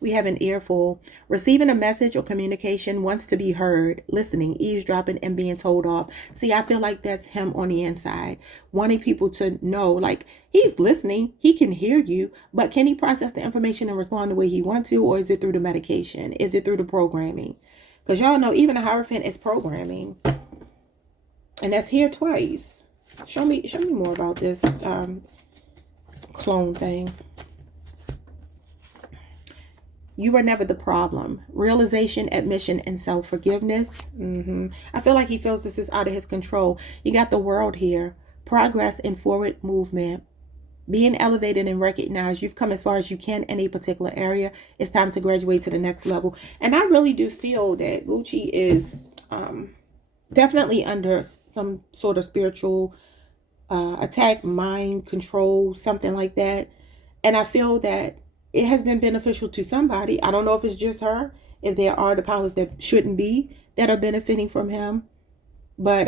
We have an earful. Receiving a message or communication, wants to be heard, listening, eavesdropping, and being told off. See, I feel like that's him on the inside. Wanting people to know, like, he's listening. He can hear you. But can he process the information and respond the way he wants to? Or is it through the medication? Is it through the programming? Because y'all know even a Hierophant is programming. And that's here twice. Show me more about this clone thing. You were never the problem. Realization, admission, and self-forgiveness. I feel like he feels this is out of his control. You got the world here. Progress and forward movement. Being elevated and recognized. You've come as far as you can in a particular area. It's time to graduate to the next level. And I really do feel that Gucci is definitely under some sort of spiritual attack, mind control, something like that. And I feel that it has been beneficial to somebody. I don't know if it's just her, if there are the powers that shouldn't be that are benefiting from him. But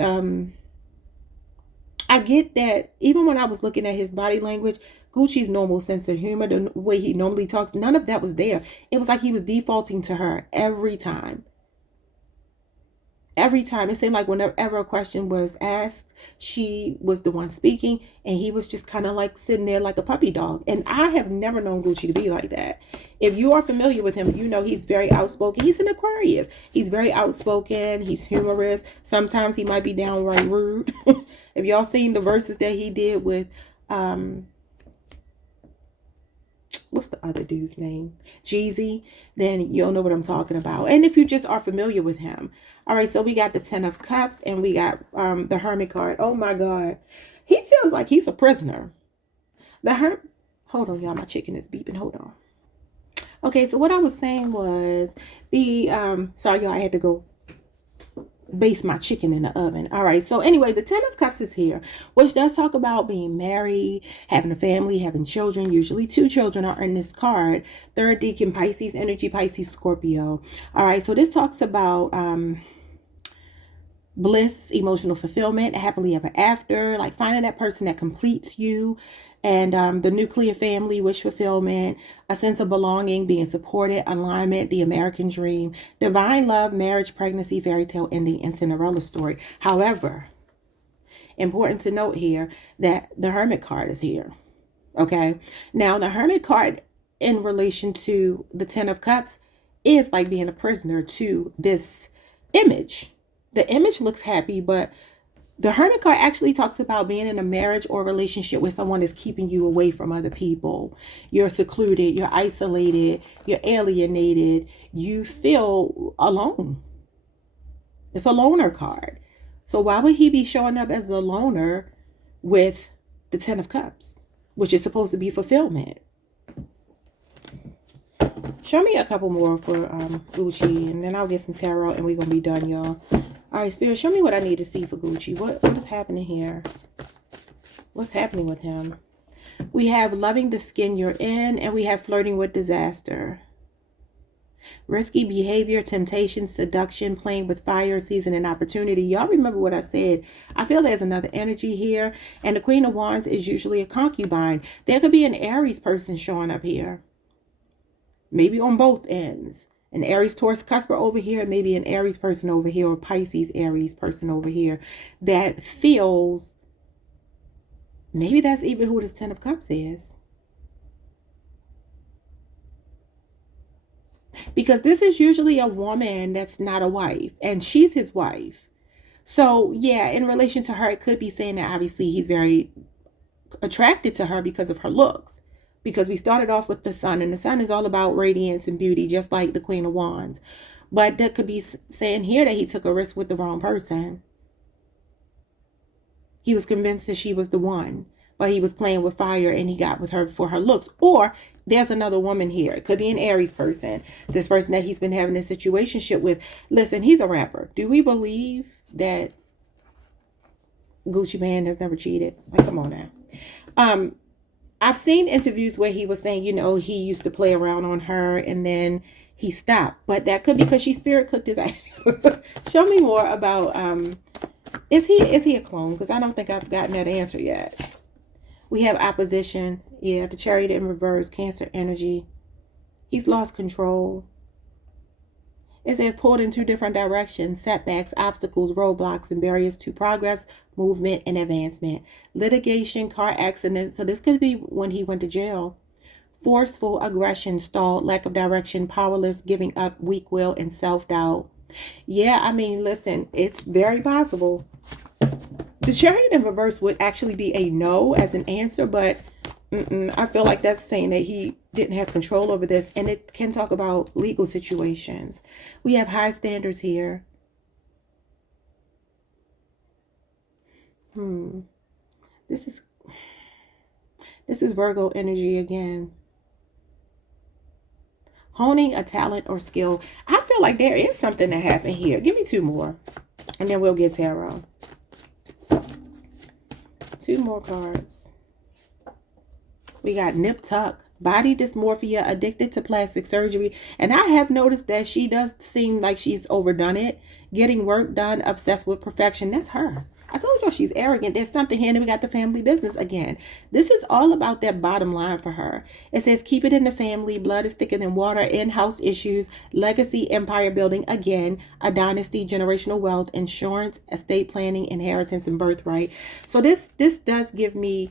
I get that even when I was looking at his body language, Gucci's normal sense of humor, the way he normally talks, none of that was there. It was like he was defaulting to her every time. Every time. It seemed like whenever a question was asked, she was the one speaking, and he was just kind of like sitting there like a puppy dog. And I have never known Gucci to be like that. If you are familiar with him, you know he's very outspoken. He's an Aquarius. He's very outspoken. He's humorous. Sometimes he might be downright rude. If y'all seen the verses that he did with what's the other dude's name? Jeezy, then you'll know what I'm talking about. And if you just are familiar with him. All right, so we got the 10 of Cups and we got the Hermit card. Oh my God. He feels like he's a prisoner. Hold on, y'all. My chicken is beeping. Hold on. Okay, so what I was saying was sorry, y'all. I had to go base my chicken in the oven. All right, so anyway, the 10 of Cups is here, which does talk about being married, having a family, having children. Usually 2 children are in this card. Third deacon, Pisces energy, Pisces, Scorpio. All right, so this talks about bliss, emotional fulfillment, happily ever after, like finding that person that completes you, and the nuclear family, wish fulfillment, a sense of belonging, being supported, alignment, the American dream, divine love, marriage, pregnancy, fairy tale ending, and Cinderella story. However, important to note here that the Hermit card is here. Okay, now the Hermit card in relation to the 10 of Cups is like being a prisoner to this image. The image looks happy, but the Hermit card actually talks about being in a marriage or relationship where someone is keeping you away from other people. You're secluded, you're isolated, you're alienated, you feel alone. It's a loner card. So why would he be showing up as the loner with the 10 of Cups, which is supposed to be fulfillment? Show me a couple more for Gucci, and then I'll get some tarot and we're going to be done, y'all. All right, Spirit, show me what I need to see for Gucci. What is happening here? What's happening with him? We have loving the skin you're in, and we have flirting with disaster. Risky behavior, temptation, seduction, playing with fire, season, and opportunity. Y'all remember what I said. I feel there's another energy here, and the Queen of Wands is usually a concubine. There could be an Aries person showing up here. Maybe on both ends. An Aries Taurus cusper over here, maybe an Aries person over here, or Pisces Aries person over here that feels, maybe that's even who this 10 of Cups is. Because this is usually a woman that's not a wife, and she's his wife. So yeah, in relation to her, it could be saying that obviously he's very attracted to her because of her looks. Because we started off with the sun, and the sun is all about radiance and beauty, just like the Queen of Wands. But that could be saying here that he took a risk with the wrong person. He was convinced that she was the one, but he was playing with fire and he got with her for her looks. Or there's another woman here. It could be an Aries person. This person that he's been having a situationship with. Listen, he's a rapper. Do we believe that Gucci Mane has never cheated? Like, come on now. I've seen interviews where he was saying, you know, he used to play around on her and then he stopped. But that could be because she spirit cooked his ass. Show me more about, is he a clone? Because I don't think I've gotten that answer yet. We have opposition. Yeah, the Chariot in reverse, Cancer energy. He's lost control. It says pulled in 2 different directions, setbacks, obstacles, roadblocks, and barriers to progress, movement, and advancement. Litigation, car accident. So this could be when he went to jail. Forceful aggression, stalled, lack of direction, powerless, giving up, weak will, and self-doubt. Yeah, I mean, listen, it's very possible. The Chariot in reverse would actually be a no as an answer, but I feel like that's saying that he didn't have control over this, and it can talk about legal situations. We have high standards here. This is Virgo energy again. Honing a talent or skill. I feel like there is something that happened here. Give me 2 more, and then we'll get tarot. 2 more cards. We got nip tuck, body dysmorphia, addicted to plastic surgery. And I have noticed that she does seem like she's overdone it. Getting work done, obsessed with perfection. That's her. I told y'all she's arrogant. There's something here, and then we got the family business again. This is all about that bottom line for her. It says, keep it in the family. Blood is thicker than water. In-house issues. Legacy, empire building again. A dynasty, generational wealth, insurance, estate planning, inheritance, and birthright. So this does give me,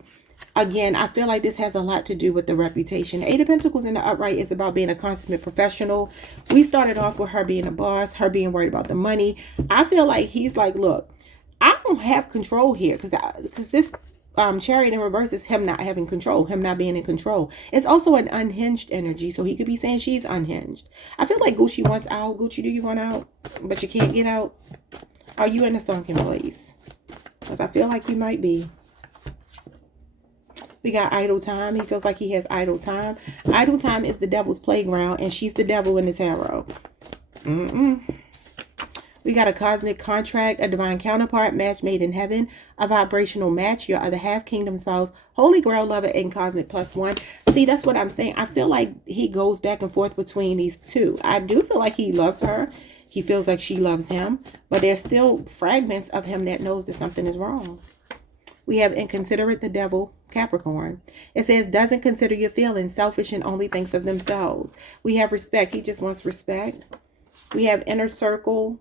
again, I feel like this has a lot to do with the reputation. Eight of Pentacles in the upright is about being a consummate professional. We started off with her being a boss, her being worried about the money. I feel like he's like, look, I don't have control here, because this Chariot in reverse is him not having control, him not being in control. It's also an unhinged energy, so he could be saying she's unhinged. I feel like Gucci wants out. Gucci, do you want out, but you can't get out? Are you in a sunken place? Because I feel like you might be. We got idle time. He feels like he has idle time. Idle time is the devil's playground, and she's the devil in the tarot. We got a cosmic contract, a divine counterpart, match made in heaven, a vibrational match, your other half, kingdom spouse, holy grail lover, and cosmic +1. See, that's what I'm saying. I feel like he goes back and forth between these two. I do feel like he loves her. He feels like she loves him, but there's still fragments of him that knows that something is wrong. We have inconsiderate, the devil, Capricorn. It says, doesn't consider your feelings, selfish, and only thinks of themselves. We have respect. He just wants respect. We have inner circle.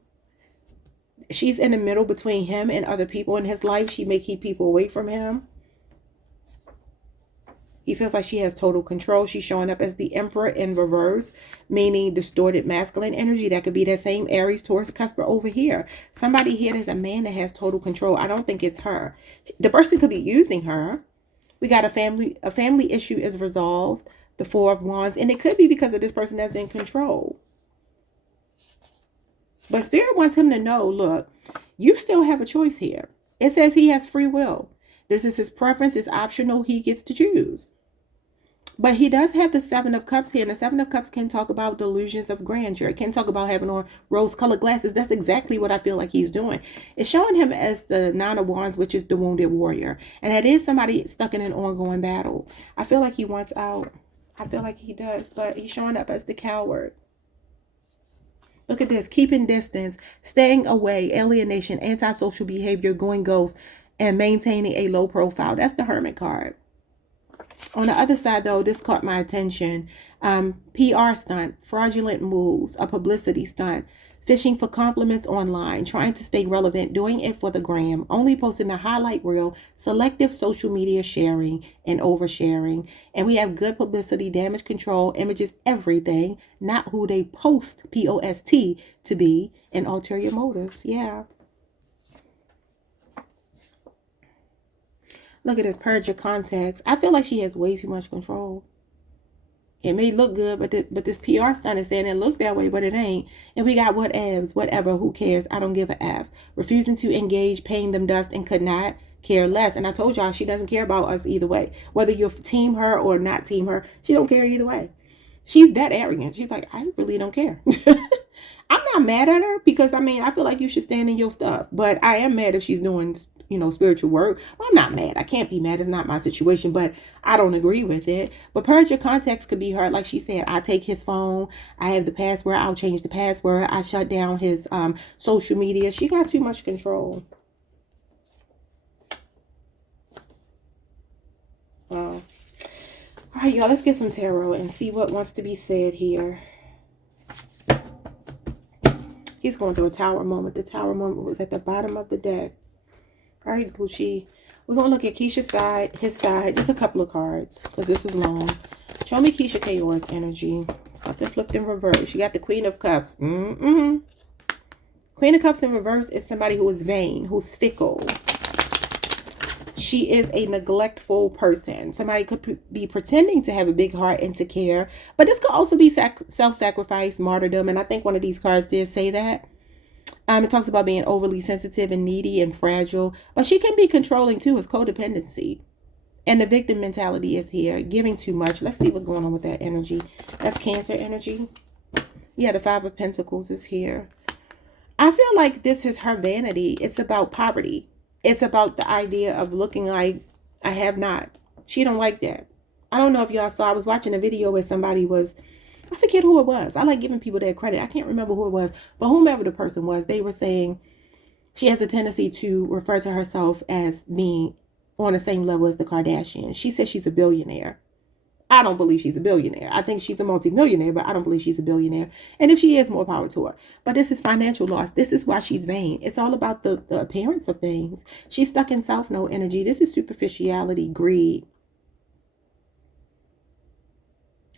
She's in the middle between him and other people in his life. She may keep people away from him. He feels like she has total control. She's showing up as the Emperor in reverse, meaning distorted masculine energy. That could be that same Aries, Taurus, Cusper over here. Somebody here, there's a man that has total control. I don't think it's her. The person could be using her. We got a family issue is resolved. The Four of Wands. And it could be because of this person that's in control. But Spirit wants him to know, look, you still have a choice here. It says he has free will. This is his preference. It's optional. He gets to choose. But he does have the Seven of Cups here. And the Seven of Cups can talk about delusions of grandeur. It can talk about having on rose-colored glasses. That's exactly what I feel like he's doing. It's showing him as the Nine of Wands, which is the wounded warrior. And that is somebody stuck in an ongoing battle. I feel like he wants out. I feel like he does. But he's showing up as the coward. Look at this. Keeping distance, staying away, alienation, antisocial behavior, going ghost, and maintaining a low profile. That's the Hermit card. On the other side, though, this caught my attention. PR stunt, fraudulent moves, a publicity stunt, fishing for compliments online, trying to stay relevant, doing it for the gram, only posting a highlight reel, selective social media sharing, and oversharing. And we have good publicity, damage control, images, everything, not who they post, P-O-S-T, to be, and ulterior motives. Yeah. Look at this, purge your contacts. I feel like she has way too much control. It may look good, but this PR stunt is saying it looked that way, but it ain't. And we got whatevs, whatever, who cares? I don't give a F. Refusing to engage, paying them dust, and could not care less. And I told y'all, she doesn't care about us either way. Whether you team her or not team her, she don't care either way. She's that arrogant. She's like, I really don't care. I'm not mad at her because, I mean, I feel like you should stand in your stuff. But I am mad if she's doing, you know, spiritual work. Well, I'm not mad. I can't be mad. It's not my situation, but I don't agree with it. But purge your contacts could be her. Like she said, I take his phone. I have the password. I'll change the password. I shut down his social media. She got too much control. Well, all right, y'all, let's get some tarot and see what wants to be said here. He's going through a tower moment. The tower moment was at the bottom of the deck. All right, Gucci. We're going to look at Keyshia's side, his side. Just a couple of cards because this is long. Show me Keyshia Kaoir's energy. Something flipped in reverse. You got the Queen of Cups. Queen of Cups in reverse is somebody who is vain, who's fickle. She is a neglectful person. Somebody could be pretending to have a big heart and to care. But this could also be self-sacrifice, martyrdom. And I think one of these cards did say that. It talks about being overly sensitive and needy and fragile. But she can be controlling too. It's codependency. And the victim mentality is here. Giving too much. Let's see what's going on with that energy. That's Cancer energy. Yeah, the Five of Pentacles is here. I feel like this is her vanity. It's about poverty. It's about the idea of looking like I have not. She don't like that. I don't know if y'all saw. I was watching a video where somebody was, I forget who it was. I like giving people their credit. I can't remember who it was. But whomever the person was, they were saying, She has a tendency to refer to herself as being on the same level as the Kardashians. She says she's a billionaire. I don't believe she's a billionaire. I think she's a multimillionaire, but I don't believe she's a billionaire. And if she is, more power to her. But this is financial loss. This is why she's vain. It's all about the appearance of things. She's stuck in South Node energy. This is superficiality, greed.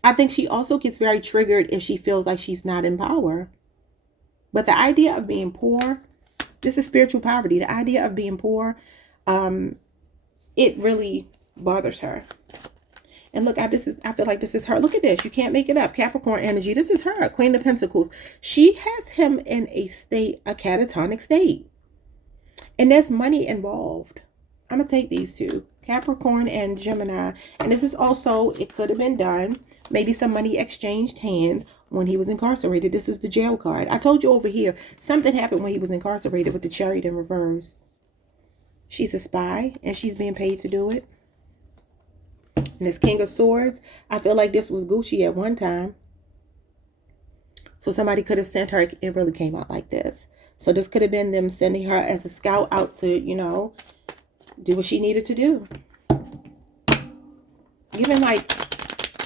I think she also gets very triggered if she feels like she's not in power. But the idea of being poor, this is spiritual poverty. The idea of being poor, it really bothers her. And look, I feel like this is her. Look at this. You can't make it up. Capricorn energy. This is her. Queen of Pentacles. She has him in a catatonic state. And there's money involved. I'm going to take these two. Capricorn and Gemini. And this is also, it could have been done. Maybe some money exchanged hands when he was incarcerated. This is the jail card. I told you over here, something happened when he was incarcerated with the Chariot in reverse. She's a spy and she's being paid to do it. And this King of Swords, I feel like this was Gucci at one time. So somebody could have sent her. It really came out like this. So this could have been them sending her as a scout out to, you know, do what she needed to do. Giving like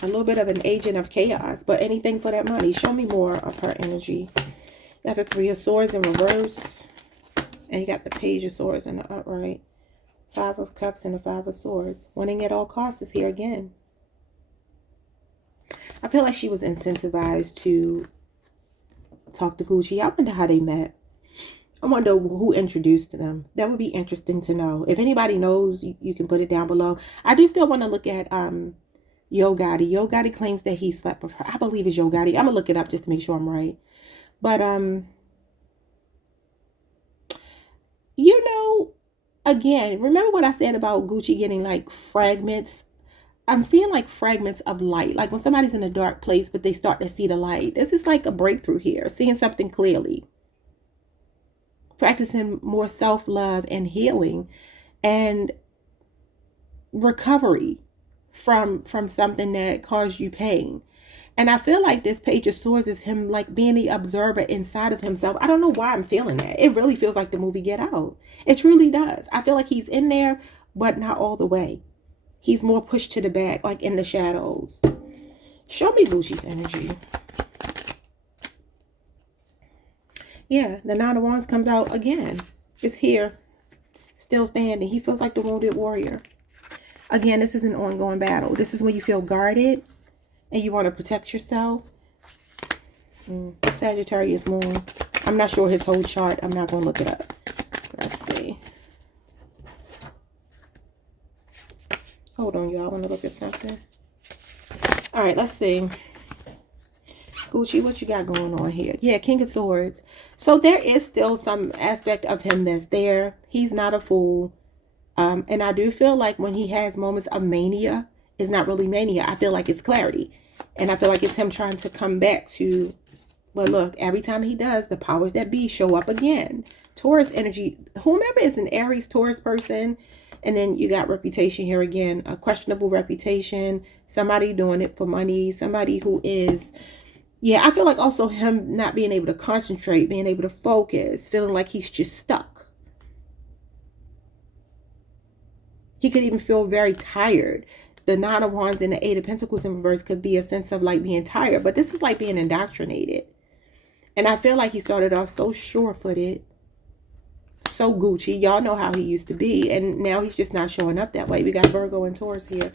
a little bit of an agent of chaos, but anything for that money. Show me more of her energy. You got the Three of Swords in reverse. And you got the Page of Swords in the upright. Five of Cups and the Five of Swords. Winning at all costs is here again. I feel like she was incentivized to talk to Gucci. I wonder how they met. I wonder who introduced them. That would be interesting to know. If anybody knows, you can put it down below. I do still want to look at Yo Gotti. Yo Gotti claims that he slept with her. I believe it's Yo Gotti. I'm going to look it up just to make sure I'm right. But, you know, again, remember what I said about Gucci getting like fragments? I'm seeing like fragments of light. Like when somebody's in a dark place, but they start to see the light. This is like a breakthrough here. Seeing something clearly. Practicing more self-love and healing and recovery from something that caused you pain. And I feel like this Page of Swords is him like being the observer inside of himself. I don't know why I'm feeling that. It really feels like the movie Get Out. It truly does. I feel like he's in there, but not all the way. He's more pushed to the back, like in the shadows. Show me Gucci's energy. Yeah, the Nine of Wands comes out again. It's here. Still standing. He feels like the wounded warrior. Again, this is an ongoing battle. This is when you feel guarded and you want to protect yourself. Sagittarius moon. I'm not sure his whole chart. I'm not going to look it up. Let's see. Hold on, y'all. I want to look at something. All right, let's see. Gucci, what you got going on here? Yeah, King of Swords. So there is still some aspect of him that's there. He's not a fool. And I do feel like when he has moments of mania, it's not really mania. I feel like it's clarity. And I feel like it's him trying to come back to, well, look, every time he does, the powers that be show up again. Taurus energy. Whomever is an Aries, Taurus person. And then you got reputation here again. A questionable reputation. Somebody doing it for money. Somebody who is... Yeah, I feel like also him not being able to concentrate, being able to focus, feeling like he's just stuck. He could even feel very tired. The Nine of Wands and the Eight of Pentacles in reverse could be a sense of like being tired. But this is like being indoctrinated. And I feel like he started off so sure-footed, so Gucci. Y'all know how he used to be. And now he's just not showing up that way. We got Virgo and Taurus here.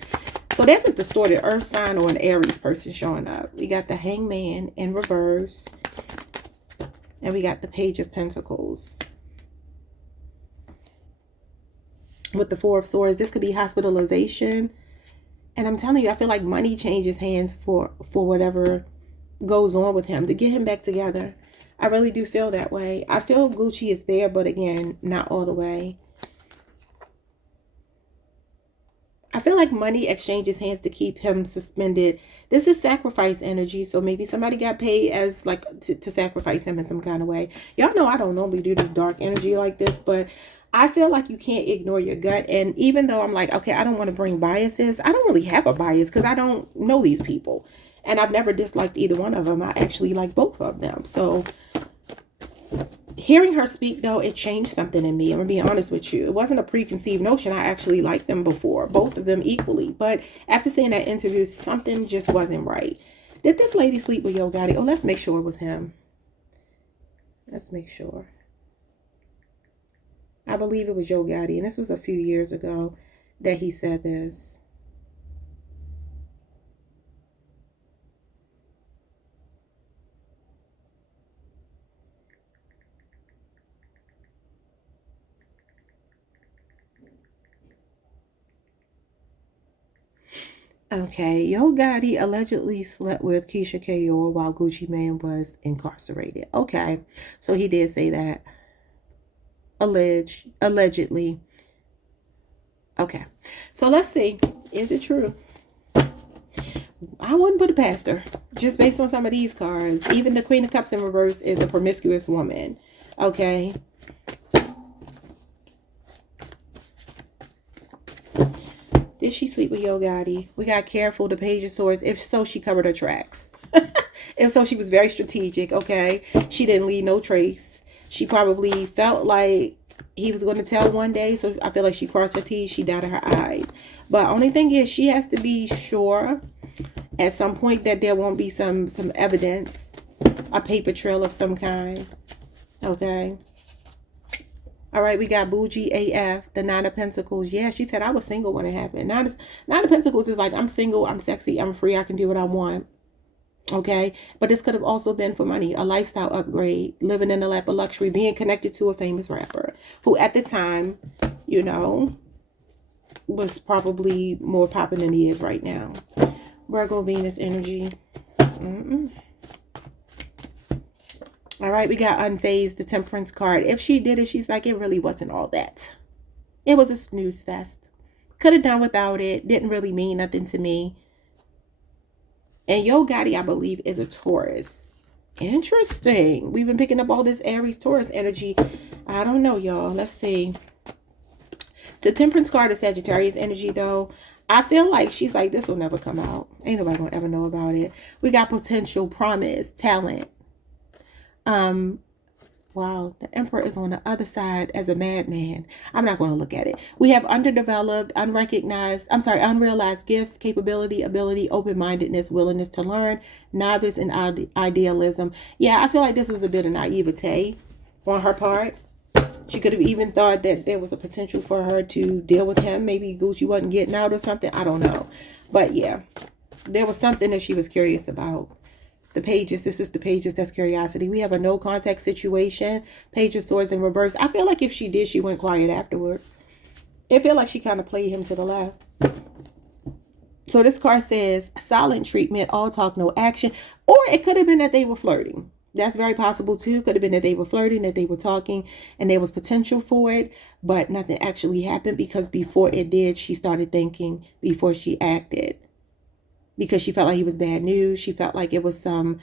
So there's a distorted earth sign or an Aries person showing up. We got the Hangman in reverse. And we got the Page of Pentacles. With the Four of Swords, this could be hospitalization. And I'm telling you, I feel like money changes hands for whatever goes on with him. To get him back together. I really do feel that way. I feel Gucci is there, but again, not all the way. I feel like money exchanges hands to keep him suspended. This is sacrifice energy. So maybe somebody got paid as like to sacrifice him in some kind of way. Y'all know I don't normally do this dark energy like this, but I feel like you can't ignore your gut. And even though I'm like, okay, I don't want to bring biases. I don't really have a bias because I don't know these people. And I've never disliked either one of them. I actually like both of them. So Hearing her speak, though, it changed something in me. I'm going to be honest with you. It wasn't a preconceived notion. I actually liked them before, both of them equally. But after seeing that interview, something just wasn't right. Did this lady sleep with Yo Gotti? Oh, let's make sure it was him. Let's make sure. I believe it was Yo Gotti, and this was a few years ago that he said this. Okay, Yo Gotti allegedly slept with Keyshia Kaoir while Gucci Mane was incarcerated. Okay, so he did say that. Allegedly. Okay, so let's see. Is it true? I wouldn't put it past her. Just based on some of these cards. Even the Queen of Cups in reverse is a promiscuous woman. Okay. Did she sleep with Yo Gotti? We got careful, the Page of Swords. If so, she covered her tracks. If so, she was very strategic, okay? She didn't leave no trace. She probably felt like he was going to tell one day, so I feel like she crossed her T's, she dotted her I's. But only thing is, she has to be sure at some point that there won't be some evidence, a paper trail of some kind, okay? All right, we got Bougie AF, the Nine of Pentacles. Yeah, she said, I was single when it happened. Nine of Pentacles is like, I'm single, I'm sexy, I'm free, I can do what I want. Okay, but this could have also been for money, a lifestyle upgrade, living in the lap of luxury, being connected to a famous rapper who at the time, you know, was probably more popping than he is right now. Virgo Venus energy. All right, we got Unfazed, the Temperance card. If she did it, she's like, it really wasn't all that. It was a snooze fest. Could have done without it. Didn't really mean nothing to me. And Yo Gotti, I believe, is a Taurus. Interesting. We've been picking up all this Aries Taurus energy. I don't know, y'all. Let's see. The Temperance card is Sagittarius energy, though. I feel like she's like, this will never come out. Ain't nobody gonna ever know about it. We got potential, promise, talent. Wow, the Emperor is on the other side as a madman. I'm not going to look at it. We have unrealized gifts, capability, ability, open-mindedness, willingness to learn, novice, and idealism. Yeah, I feel like this was a bit of naivete on her part. She could have even thought that there was a potential for her to deal with him. Maybe Gucci wasn't getting out or something. I don't know. But yeah, there was something that she was curious about. The Pages, this is the Pages, that's curiosity. We have a no contact situation. Page of Swords in reverse. I feel like if she did, she went quiet afterwards. I feel like she kind of played him to the left. So this card says silent treatment, all talk, no action. Or it could have been that they were flirting. That's very possible too. Could have been that they were flirting, that they were talking, and there was potential for it, but nothing actually happened because before it did, she started thinking before she acted. Because she felt like he was bad news. She felt like it was some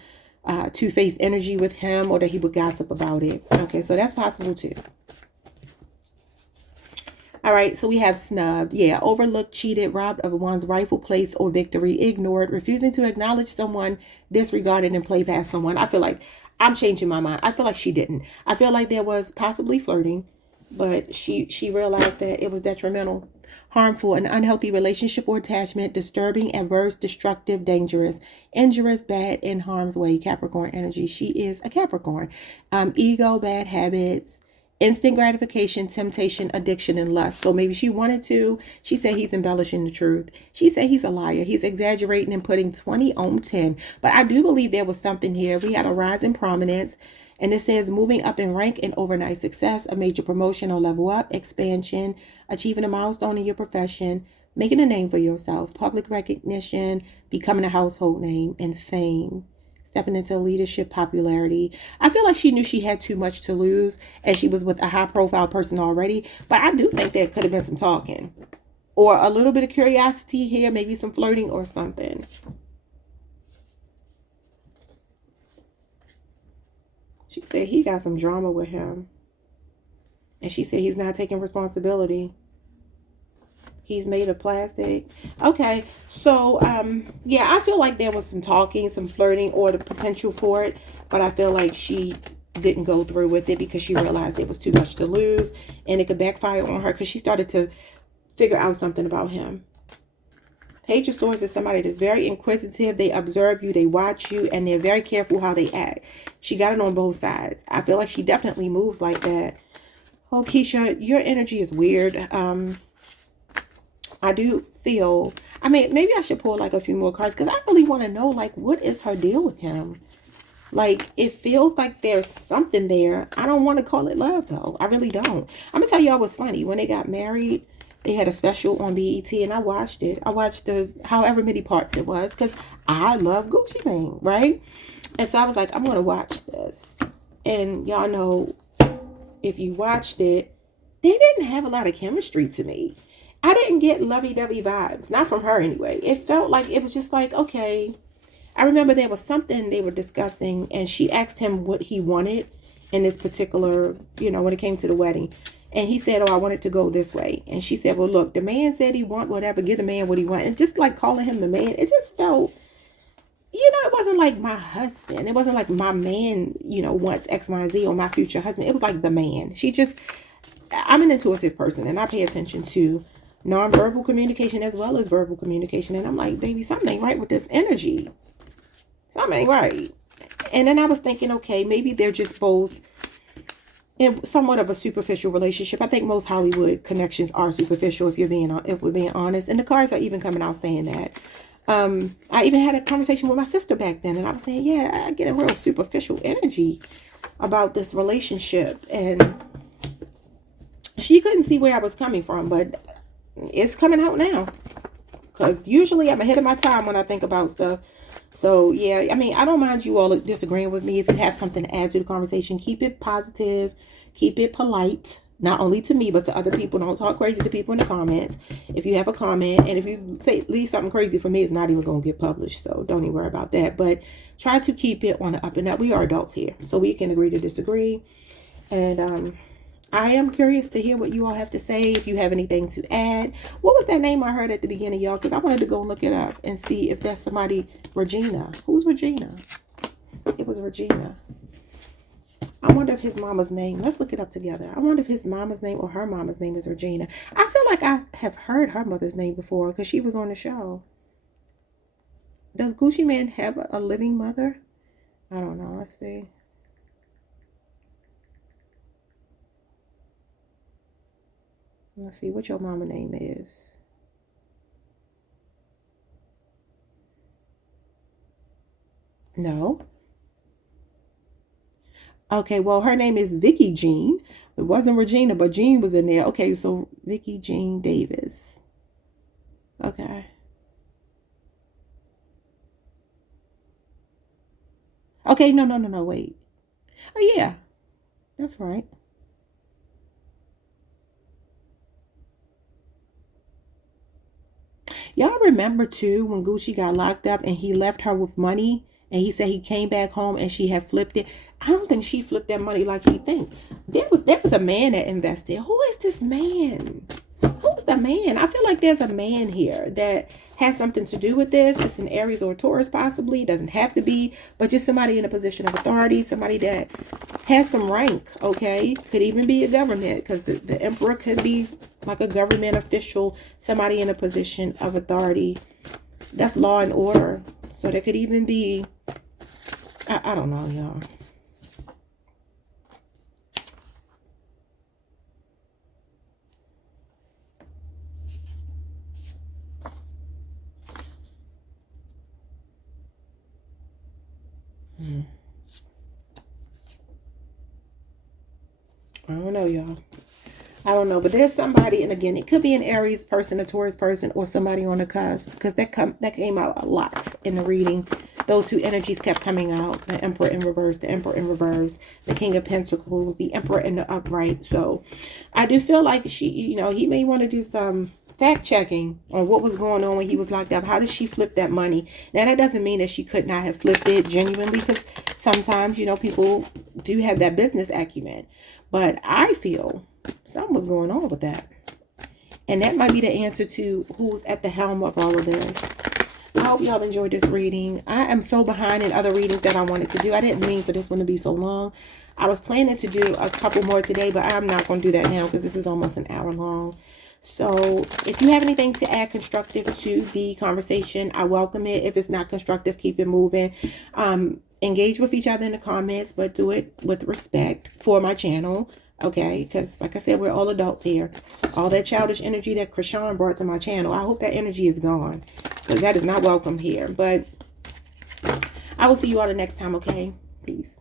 two-faced energy with him, or that he would gossip about it. Okay, so that's possible too. All right, so we have snubbed. Yeah, overlooked, cheated, robbed of one's rightful place or victory, ignored, refusing to acknowledge someone, disregarded, and play past someone. I feel like I'm changing my mind. I feel like she didn't. I feel like there was possibly flirting, but she realized that it was detrimental, harmful, an unhealthy relationship or attachment, disturbing, adverse, destructive, dangerous, injurious, bad, in harm's way. Capricorn energy. She is a Capricorn. Ego, bad habits, instant gratification, temptation, addiction, and lust. So maybe she wanted to. She said he's embellishing the truth. She said he's a liar. He's exaggerating and putting 20 on 10. But I do believe there was something here. We had a rise in prominence. And it says moving up in rank and overnight success, a major promotion or level up, expansion, achieving a milestone in your profession, making a name for yourself, public recognition, becoming a household name, and fame, stepping into leadership, popularity. I feel like she knew she had too much to lose and she was with a high profile person already. But I do think there could have been some talking or a little bit of curiosity here, maybe some flirting or something. She said he got some drama with him. And she said he's not taking responsibility. He's made of plastic. Okay. So, yeah, I feel like there was some talking, some flirting, or the potential for it. But I feel like she didn't go through with it because she realized it was too much to lose, and it could backfire on her because she started to figure out something about him. Page of Swords is somebody that's very inquisitive. They observe you, they watch you, and they're very careful how they act. She got it on both sides. I feel like she definitely moves like that. Oh, Keyshia, your energy is weird. I do feel, I mean, maybe I should pull like a few more cards because I really want to know, like, what is her deal with him? Like, it feels like there's something there. I don't want to call it love, though. I really don't. I'm going to tell y'all what's funny. When they got married, they had a special on BET, and I watched it. I watched the however many parts it was because I love Gucci Mane, right? And so I was like, I'm going to watch this. And y'all know, if you watched it, they didn't have a lot of chemistry to me. I didn't get lovey-dovey vibes. Not from her, anyway. It felt like it was just like, okay. I remember there was something they were discussing, and she asked him what he wanted in this particular, you know, when it came to the wedding. And he said, oh, I want it to go this way. And she said, well, look, the man said he want whatever. Get the man what he want. And just like calling him the man, it just felt, you know, it wasn't like my husband. It wasn't like my man, you know, wants X, Y, and Z, or my future husband. It was like the man. I'm an intuitive person, and I pay attention to nonverbal communication as well as verbal communication. And I'm like, baby, something ain't right with this energy. Something ain't right. And then I was thinking, okay, maybe they're just both in somewhat of a superficial relationship. I think most Hollywood connections are superficial, if we're being honest. And the cards are even coming out saying that. I even had a conversation with my sister back then, and I was saying, yeah, I get a real superficial energy about this relationship. And she couldn't see where I was coming from, but it's coming out now. Because usually I'm ahead of my time when I think about stuff. So, yeah, I mean, I don't mind you all disagreeing with me. If you have something to add to the conversation, keep it positive, keep it polite, not only to me, but to other people. Don't talk crazy to people in the comments. If you have a comment, and if you leave something crazy for me, it's not even going to get published. So don't even worry about that. But try to keep it on the up and up. We are adults here, so we can agree to disagree. And I am curious to hear what you all have to say. If you have anything to add. What was that name I heard at the beginning, y'all? Because I wanted to go look it up and see if that's somebody. Regina. Who's Regina? It was Regina. I wonder if his mama's name. Let's look it up together. I wonder if his mama's name or her mama's name is Regina. I feel like I have heard her mother's name before because she was on the show. Does Gucci Mane have a living mother? I don't know. Let's see. Let's see what your mama name is. No. Okay, well, her name is Vicky Jean. It wasn't Regina, but Jean was in there. Okay, so Vicky Jean Davis. Okay. Okay, no, wait. Oh, yeah. That's right. Y'all remember, too, when Gucci got locked up and he left her with money? And he said he came back home and she had flipped it. I don't think she flipped that money like he think. There was a man that invested. Who is this man? Who's the man? I feel like there's a man here that has something to do with this. It's an Aries or Taurus possibly. It doesn't have to be. But just somebody in a position of authority. Somebody that has some rank. Okay. Could even be a government. Because the emperor could be like a government official. Somebody in a position of authority. That's law and order. So there could even be, I don't know, y'all. I don't know, y'all. I don't know, but there's somebody, and again, it could be an Aries person, a Taurus person, or somebody on the cusp, because that came out a lot in the reading. Those two energies kept coming out. The Emperor in reverse, the Emperor in reverse, the King of Pentacles, the Emperor in the upright. So I do feel like he may want to do some fact checking on what was going on when he was locked up. How did she flip that money? Now, that doesn't mean that she could not have flipped it genuinely, because sometimes, people do have that business acumen. But I feel something was going on with that. And that might be the answer to who's at the helm of all of this. I hope y'all enjoyed this reading. I am so behind in other readings that I wanted to do. I didn't mean for this one to be so long. I was planning to do a couple more today, but I'm not going to do that now because this is almost an hour long. So if you have anything to add constructive to the conversation, I welcome it. If it's not constructive, keep it moving. Engage with each other in the comments, but do it with respect for my channel. Okay, because like I said, we're all adults here. All that childish energy that Krishan brought to my channel, I hope that energy is gone, because that is not welcome here. But I will see you all the next time, okay? Peace.